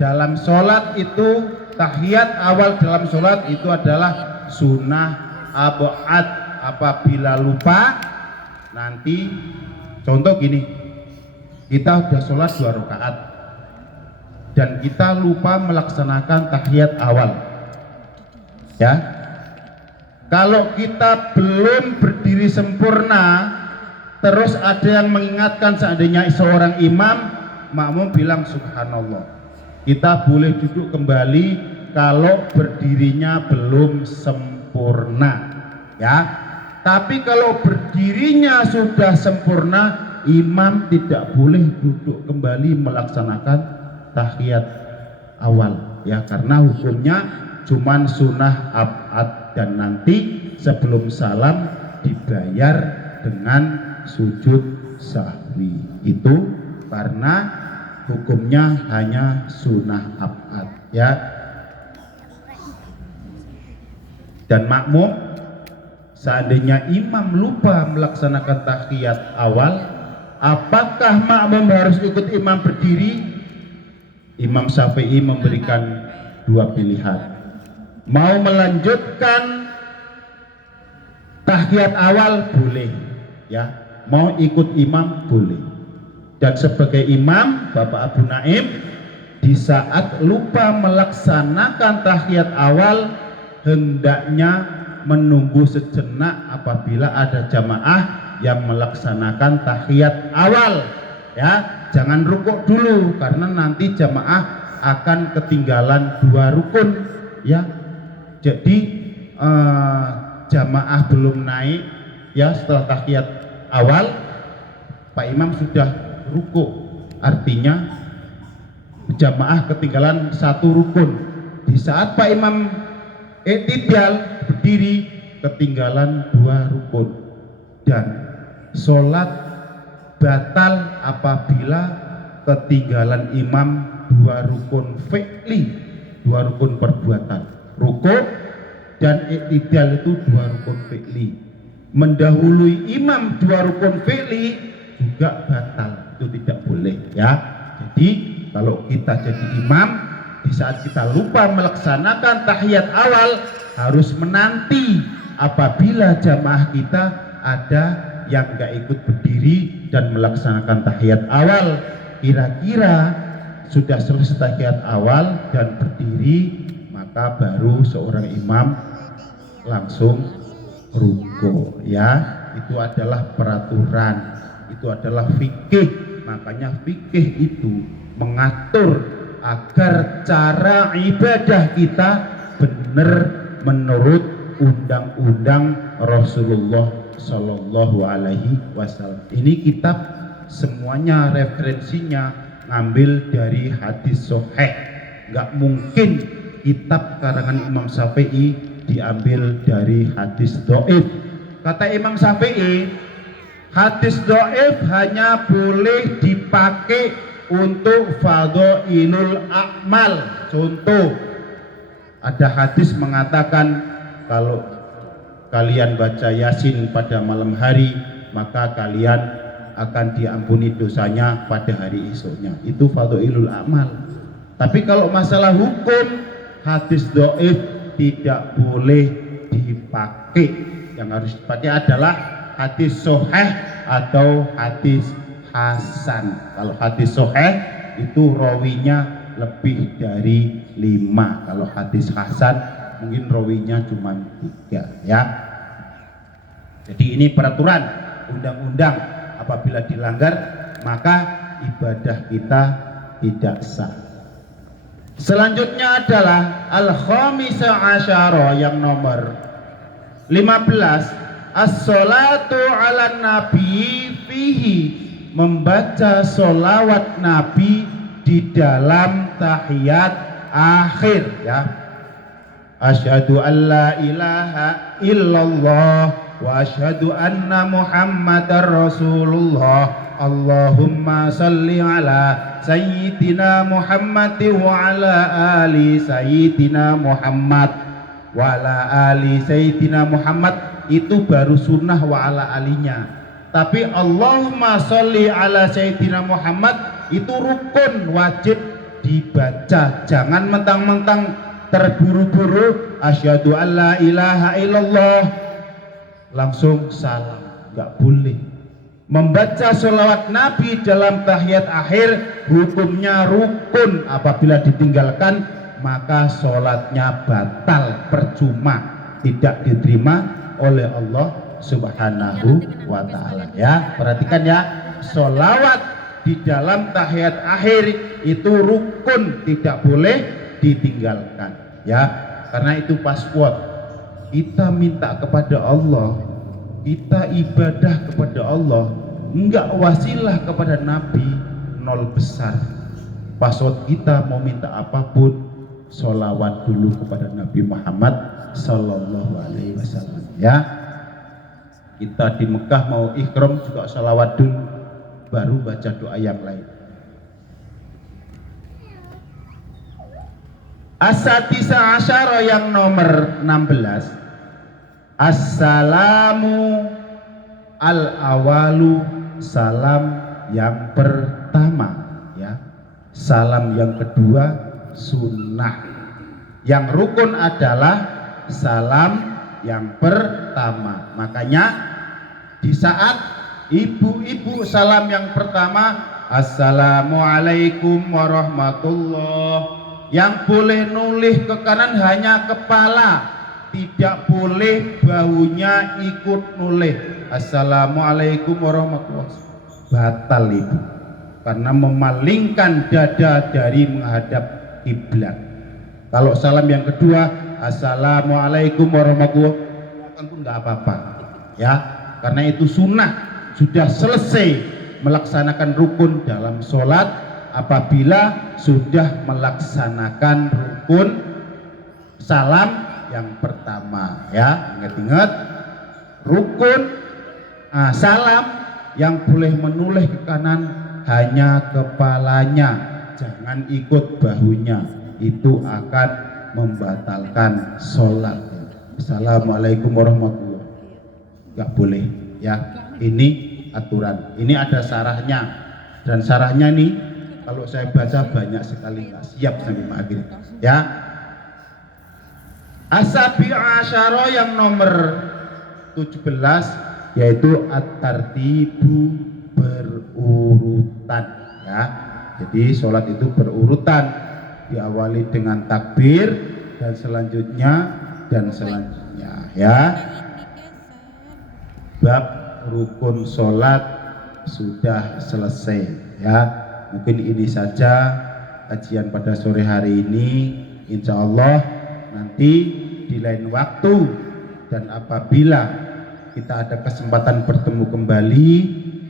dalam sholat itu tahiyat awal dalam sholat itu adalah sunnah abad. Apabila lupa, nanti contoh gini, kita sudah sholat 2 rakaat dan kita lupa melaksanakan tahiyat awal, ya. Kalau kita belum berdiri sempurna, terus ada yang mengingatkan, seandainya seorang imam, makmum bilang subhanallah, kita boleh duduk kembali kalau berdirinya belum sempurna, ya. Tapi kalau berdirinya sudah sempurna, imam tidak boleh duduk kembali melaksanakan tahiyat awal, ya, karena hukumnya cuman sunnah abad, dan nanti sebelum salam dibayar dengan sujud sahwi. Itu karena hukumnya hanya sunnah abad, ya. Dan makmum, seandainya imam lupa melaksanakan tahiyat awal, apakah makmum harus ikut imam berdiri? Imam Syafi'i memberikan 2 pilihan. Mau melanjutkan tahiyat awal boleh, ya. Mau ikut imam boleh. Dan sebagai imam, Bapak Abu Naim, di saat lupa melaksanakan tahiyat awal, hendaknya menunggu sejenak apabila ada jamaah yang melaksanakan tahiyat awal, ya. Jangan rukuk dulu, karena nanti jamaah akan ketinggalan 2 rukun, ya. Jadi jamaah belum naik, ya, setelah tahiyat awal Pak Imam sudah rukuk, artinya jamaah ketinggalan 1 rukun. Di saat Pak Imam i'tidal berdiri, ketinggalan 2 rukun, dan sholat batal apabila ketinggalan imam 2 rukun fi'li, 2 rukun perbuatan. Rukuk dan i'tidal itu 2 rukun fi'li. Mendahului imam 2 rukun fi'li juga batal, itu tidak boleh, ya. Jadi kalau kita jadi imam, di saat kita lupa melaksanakan tahiyat awal, harus menanti apabila jamaah kita ada yang nggak ikut berdiri dan melaksanakan tahiyat awal. Kira-kira sudah selesai tahiyat awal dan berdiri, maka baru seorang imam langsung ruku, ya. Itu adalah peraturan, itu adalah fikih. Makanya fikih itu mengatur agar cara ibadah kita benar menurut undang-undang Rasulullah Shallallahu Alaihi Wasallam. Ini kitab semuanya referensinya ngambil dari hadis sahih. Nggak mungkin kitab karangan Imam Syafi'i diambil dari hadis dhaif. Kata Imam Syafi'i, hadis dhaif hanya boleh dipakai untuk fadhailul a'mal. Contoh, ada hadis mengatakan kalian baca Yasin pada malam hari, maka kalian akan diampuni dosanya pada hari esoknya. Itu fadhailul amal. Tapi kalau masalah hukum, hadis dhaif tidak boleh dipakai. Yang harus dipakai adalah hadis sahih atau hadis hasan. Kalau hadis sahih itu rawinya lebih dari 5. Kalau hadis hasan mungkin rawinya cuma 3 ya. Jadi ini peraturan undang-undang, apabila dilanggar maka ibadah kita tidak sah. Selanjutnya adalah al-khamisa asyara yang nomor 15, as-salatu ala nabi fihi, membaca sholawat nabi di dalam tahiyat akhir ya. Asyhadu an la ilaha illallah wa asyhadu anna muhammadar rasulullah. Allahumma salli ala sayyidina Muhammad wa ala ali sayyidina Muhammad wa ala ali sayyidina Muhammad. Itu baru sunnah wa ala alinya. Tapi Allahumma salli ala sayyidina Muhammad itu rukun, wajib dibaca. Jangan mentang-mentang terburu-buru asyhadu an la ilaha illallah langsung salam, nggak boleh. Membaca sholawat Nabi dalam tahiyat akhir hukumnya rukun. Apabila ditinggalkan maka sholatnya batal, percuma, tidak diterima oleh Allah Subhanahu wa ta'ala ya. Perhatikan ya, sholawat di dalam tahiyat akhir itu rukun, tidak boleh ditinggalkan ya. Karena itu password kita minta kepada Allah, kita ibadah kepada Allah, enggak wasilah kepada Nabi, nol besar. Password kita mau minta apapun, sholawat dulu kepada Nabi Muhammad Sallallahu Alaihi Wasallam ya. Kita di Mekah mau ihram juga sholawat dulu, baru baca doa yang lain. As-sadisa asyara yang nomor 16, Assalamu al-awalu, salam yang pertama ya. Salam yang kedua sunnah. Yang rukun adalah salam yang pertama. Makanya di saat ibu-ibu salam yang pertama, Assalamualaikum warahmatullah, yang boleh nulih ke kanan hanya kepala, tidak boleh bahunya ikut nulih. Assalamualaikum warahmatullahi wabarakatuh. Batal itu, karena memalingkan dada dari menghadap kiblat. Kalau salam yang kedua, Assalamualaikum warahmatullahi wabarakatuh, pun nggak apa-apa ya, karena itu sunnah. Sudah selesai melaksanakan rukun dalam sholat apabila sudah melaksanakan rukun salam yang pertama ya. Ingat-ingat, rukun salam yang boleh menoleh ke kanan hanya kepalanya, jangan ikut bahunya, itu akan membatalkan sholat. Assalamualaikum warahmatullahi wabarakatuh, nggak boleh ya. Ini aturan, ini ada sarahnya, dan sarahnya nih kalau saya baca banyak sekali, nggak siap sampai akhir ya. As-sabi asyara yang nomor 17 yaitu at-tartibu, berurutan ya. Jadi sholat itu berurutan, diawali dengan takbir dan selanjutnya ya. Bab rukun sholat sudah selesai ya. Mungkin ini saja kajian pada sore hari ini. Insya Allah nanti di lain waktu dan apabila kita ada kesempatan bertemu kembali,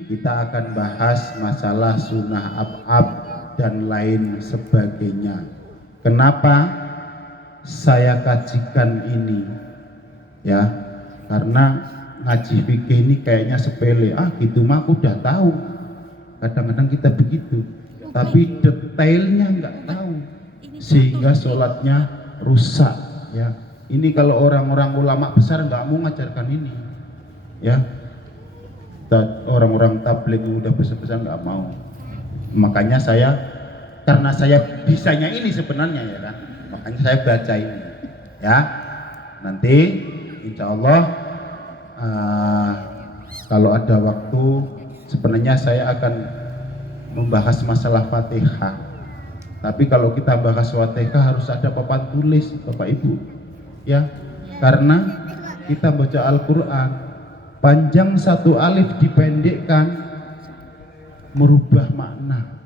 kita akan bahas masalah sunnah ab'ab dan lain sebagainya. Kenapa saya kajikan ini ya? Karena ngaji fikih ini kayaknya sepele, gitu mah aku udah tahu. Kadang-kadang kita begitu, tapi detailnya nggak tahu, sehingga sholatnya rusak ya. Ini kalau orang-orang ulama besar nggak mau ngajarkan ini, ya. Orang-orang tabligh yang udah besar-besar nggak mau. Makanya karena saya bisanya ini sebenarnya ya kan, makanya saya baca ini, ya. Nanti insya Allah kalau ada waktu sebenarnya saya akan membahas masalah Fatihah. Tapi kalau kita bahas Fatihah harus ada papan tulis, Bapak Ibu, ya. Karena kita baca Al-Quran, panjang satu alif dipendekkan merubah makna.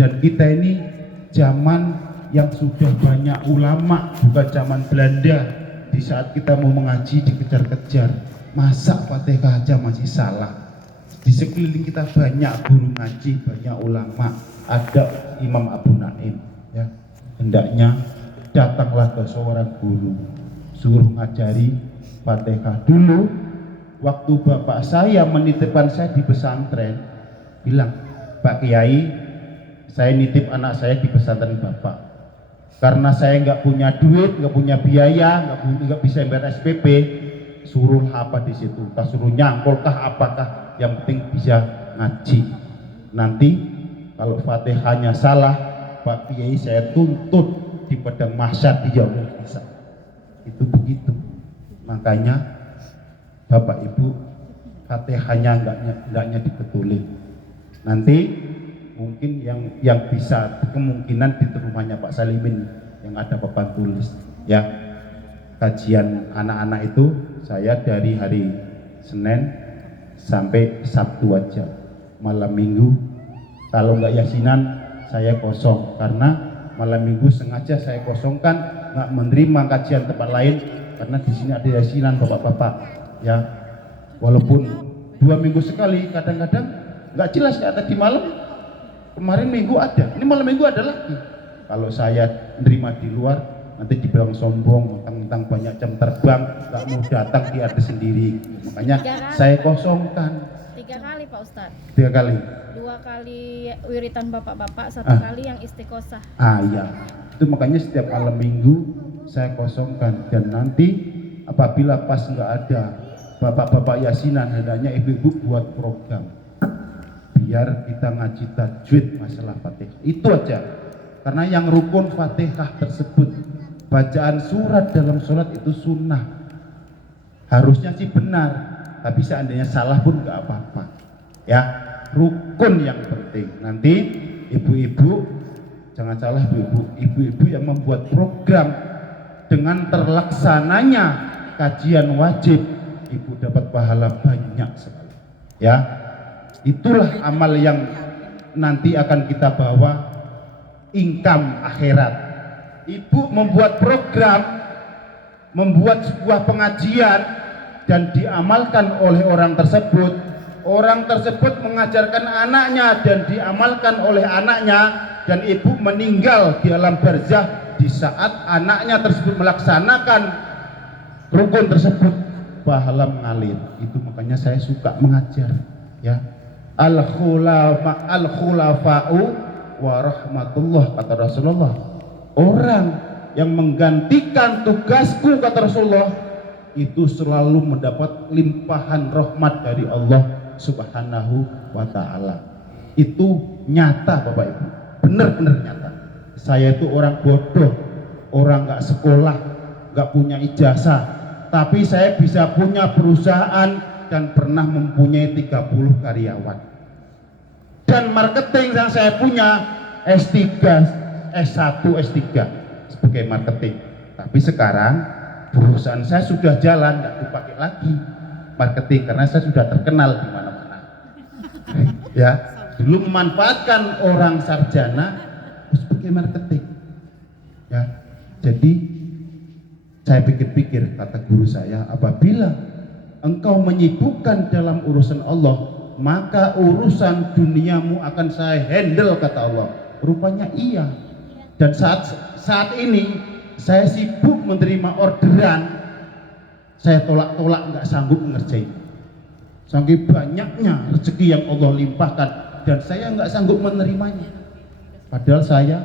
Dan kita ini zaman yang sudah banyak ulama, bukan zaman Belanda. Di saat kita mau mengaji dikejar-kejar, masa Fatihah aja masih salah. Di sekeliling kita banyak guru ngaji, banyak ulama, ada Imam Abu Naim, ya. Hendaknya datanglah ke seorang guru, suruh ngajari Fatihah. Dulu waktu bapak saya menitipkan saya di pesantren, bilang, Pak Kiai, saya nitip anak saya di pesantren Bapak. Karena saya nggak punya duit, nggak punya biaya, nggak bisa bayar SPP, suruh apa di situ? Kah suruh nyangkul kah apakah? Yang penting bisa ngaji. Nanti kalau Fatihahnya salah, Pak Kiai saya tuntut di padang mahsyar di yaumul hisab. Itu begitu. Makanya Bapak Ibu, Fatihahnya enggaknya dibetulin. Nanti mungkin yang bisa kemungkinan di rumahnya Pak Salimin yang ada papan tulis, ya. Kajian anak-anak itu saya dari hari Senin sampai Sabtu aja. Malam Minggu kalau nggak yasinan saya kosong, karena malam Minggu sengaja saya kosongkan, nggak menerima kajian tempat lain karena di sini ada yasinan bapak-bapak, ya. Walaupun 2 minggu sekali, kadang-kadang nggak jelas kayak tadi malam. Kemarin Minggu ada, ini malam Minggu ada lagi. Kalau saya nerima di luar, nanti dibilang sombong, mentang-mentang banyak jam terbang, nggak mau datang, dia ada sendiri. Makanya saya kosongkan. 3 kali Pak Ustadz. 3 kali. 2 kali wiritan bapak-bapak, 1 kali yang istiqosah. Iya. Itu makanya setiap malam Minggu saya kosongkan. Dan nanti apabila pas nggak ada bapak-bapak yasinan, hendaknya ibu-ibu buat program. Biar kita ngaji tajwid masalah Fatihah. Itu aja. Karena yang rukun Fatihah tersebut, bacaan surat dalam sholat itu sunnah. Harusnya sih benar, tapi seandainya salah pun nggak apa-apa, ya. Rukun yang penting. Nanti ibu-ibu jangan salah, ibu-ibu yang membuat program dengan terlaksananya kajian wajib, ibu dapat pahala banyak sekali, ya. Itulah amal yang nanti akan kita bawa income akhirat. Ibu membuat program, membuat sebuah pengajian dan diamalkan oleh orang tersebut. Orang tersebut mengajarkan anaknya dan diamalkan oleh anaknya, dan ibu meninggal di alam barzah di saat anaknya tersebut melaksanakan rukun tersebut, pahala mengalir. Itu makanya saya suka mengajar, ya. Al-khulafa'u wa rahmatullah, kata Rasulullah. Orang yang menggantikan tugasku, kata Rasulullah, itu selalu mendapat limpahan rahmat dari Allah Subhanahu wa ta'ala. Itu nyata Bapak Ibu, benar-benar nyata. Saya itu orang bodoh, orang gak sekolah, gak punya ijazah, tapi saya bisa punya perusahaan dan pernah mempunyai 30 karyawan. Dan marketing yang saya punya S3, S1, S3 sebagai marketing. Tapi sekarang perusahaan saya sudah jalan, nggak dipakai lagi marketing karena saya sudah terkenal di mana-mana. Ya, dulu memanfaatkan orang sarjana sebagai marketing. Ya, jadi saya pikir-pikir, kata guru saya, apabila engkau menyibukkan dalam urusan Allah, maka urusan duniamu akan saya handle, kata Allah. Rupanya iya. Dan saat ini saya sibuk menerima orderan, saya tolak-tolak, nggak sanggup mengerjain. Saking banyaknya rezeki yang Allah limpahkan dan saya nggak sanggup menerimanya. Padahal saya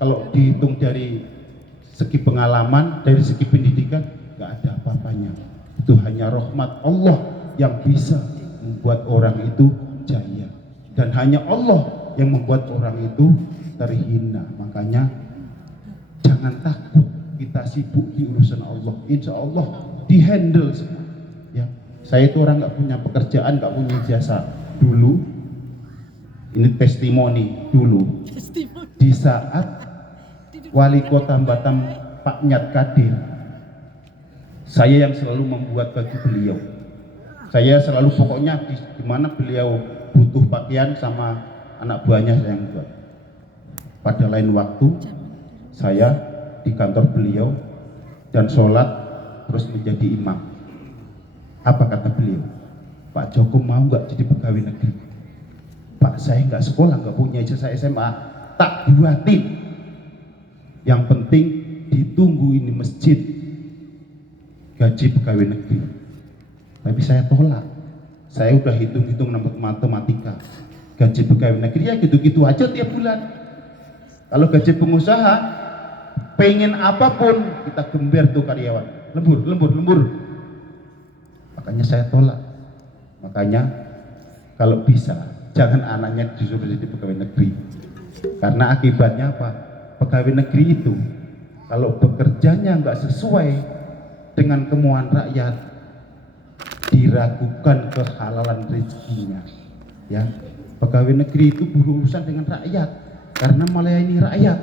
kalau dihitung dari segi pengalaman, dari segi pendidikan, nggak ada apa-apanya. Itu hanya rahmat Allah yang bisa membuat orang itu jaya, dan hanya Allah yang membuat orang itu terhina. Makanya jangan takut kita sibuk di urusan Allah. Insya Allah dihandle semua. Ya, saya itu orang nggak punya pekerjaan, nggak punya jasa dulu. Ini testimoni dulu. Di saat Wali Kota Batam Pak Nyat Kadir, saya yang selalu membuat baju beliau. Saya selalu pokoknya di mana beliau butuh pakaian sama anak buahnya saya yang buat. Pada lain waktu saya di kantor beliau dan sholat terus menjadi imam. Apa kata beliau? Pak Joko mau nggak jadi pegawai negeri? Pak, saya nggak sekolah, nggak punya ijazah SMA, tak buatin. Yang penting ditunggu ini masjid gaji pegawai negeri. Tapi saya tolak. Saya udah hitung-hitung matematika. Gaji pegawai negeri ya gitu-gitu aja tiap bulan. Kalau gaji pengusaha, pengen apapun kita gember tuh karyawan. Lembur. Makanya saya tolak. Makanya kalau bisa jangan anaknya disuruh jadi pegawai negeri. Karena akibatnya apa? Pegawai negeri itu kalau bekerjanya nggak sesuai dengan kemauan rakyat, diragukan kehalalan rezekinya. Ya, pegawai negeri itu berurusan dengan rakyat karena melayani rakyat.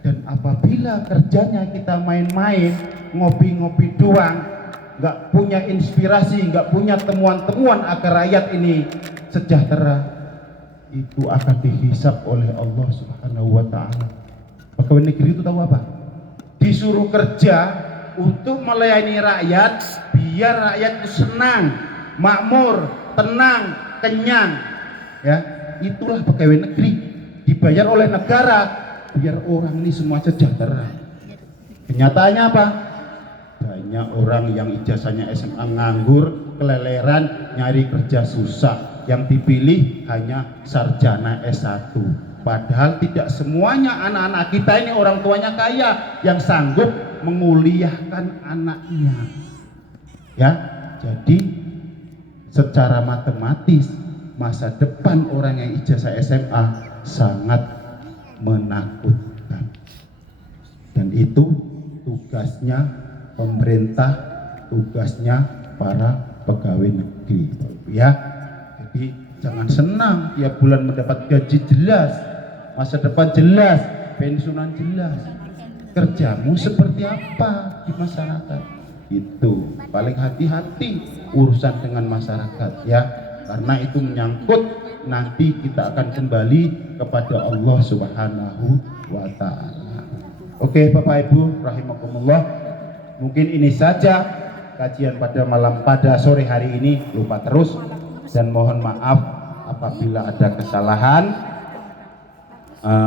Dan apabila kerjanya kita main-main, ngopi-ngopi doang, nggak punya inspirasi, nggak punya temuan-temuan agar rakyat ini sejahtera, itu akan dihisab oleh Allah Subhanahu wa Ta'ala. Pegawai negeri itu tahu apa? Disuruh kerja untuk melayani rakyat, biar rakyat itu senang, makmur, tenang, kenyang. Ya, itulah pegawai negeri, dibayar oleh negara biar orang ini semua sejahtera. Kenyataannya apa? Banyak orang yang ijazahnya SMA nganggur, keleleran, nyari kerja susah. Yang dipilih hanya sarjana S1. Padahal tidak semuanya anak-anak kita ini orang tuanya kaya yang sanggup menguliahkan anaknya. Ya, jadi secara matematis masa depan orang yang ijazah SMA sangat menakutkan. Dan itu tugasnya pemerintah, tugasnya para pegawai negeri. Ya, jadi jangan senang tiap bulan mendapat gaji jelas, masa depan jelas, pensiunan jelas. Kerjamu seperti apa di masyarakat? Itu paling hati-hati urusan dengan masyarakat ya, karena itu menyangkut nanti kita akan kembali kepada Allah Subhanahu wa Ta'ala. Oke Bapak Ibu rahimakumullah, mungkin ini saja kajian pada sore hari ini. Lupa terus dan mohon maaf apabila ada kesalahan.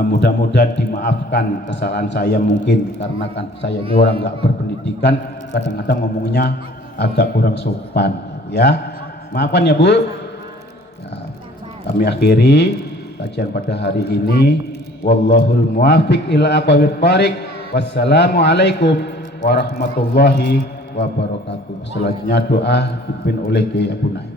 Mudah-mudahan dimaafkan kesalahan saya, mungkin karena kan saya ini orang nggak berpendidikan, kadang-kadang ngomongnya agak kurang sopan ya, maafkan ya Bu ya. Kami akhiri kajian pada hari ini. Wallahul muwafiq ila aqwamit thoriq. Wassalamualaikum warahmatullahi wabarakatuh. Selanjutnya doa dipimpin oleh Kiai Abu Naim.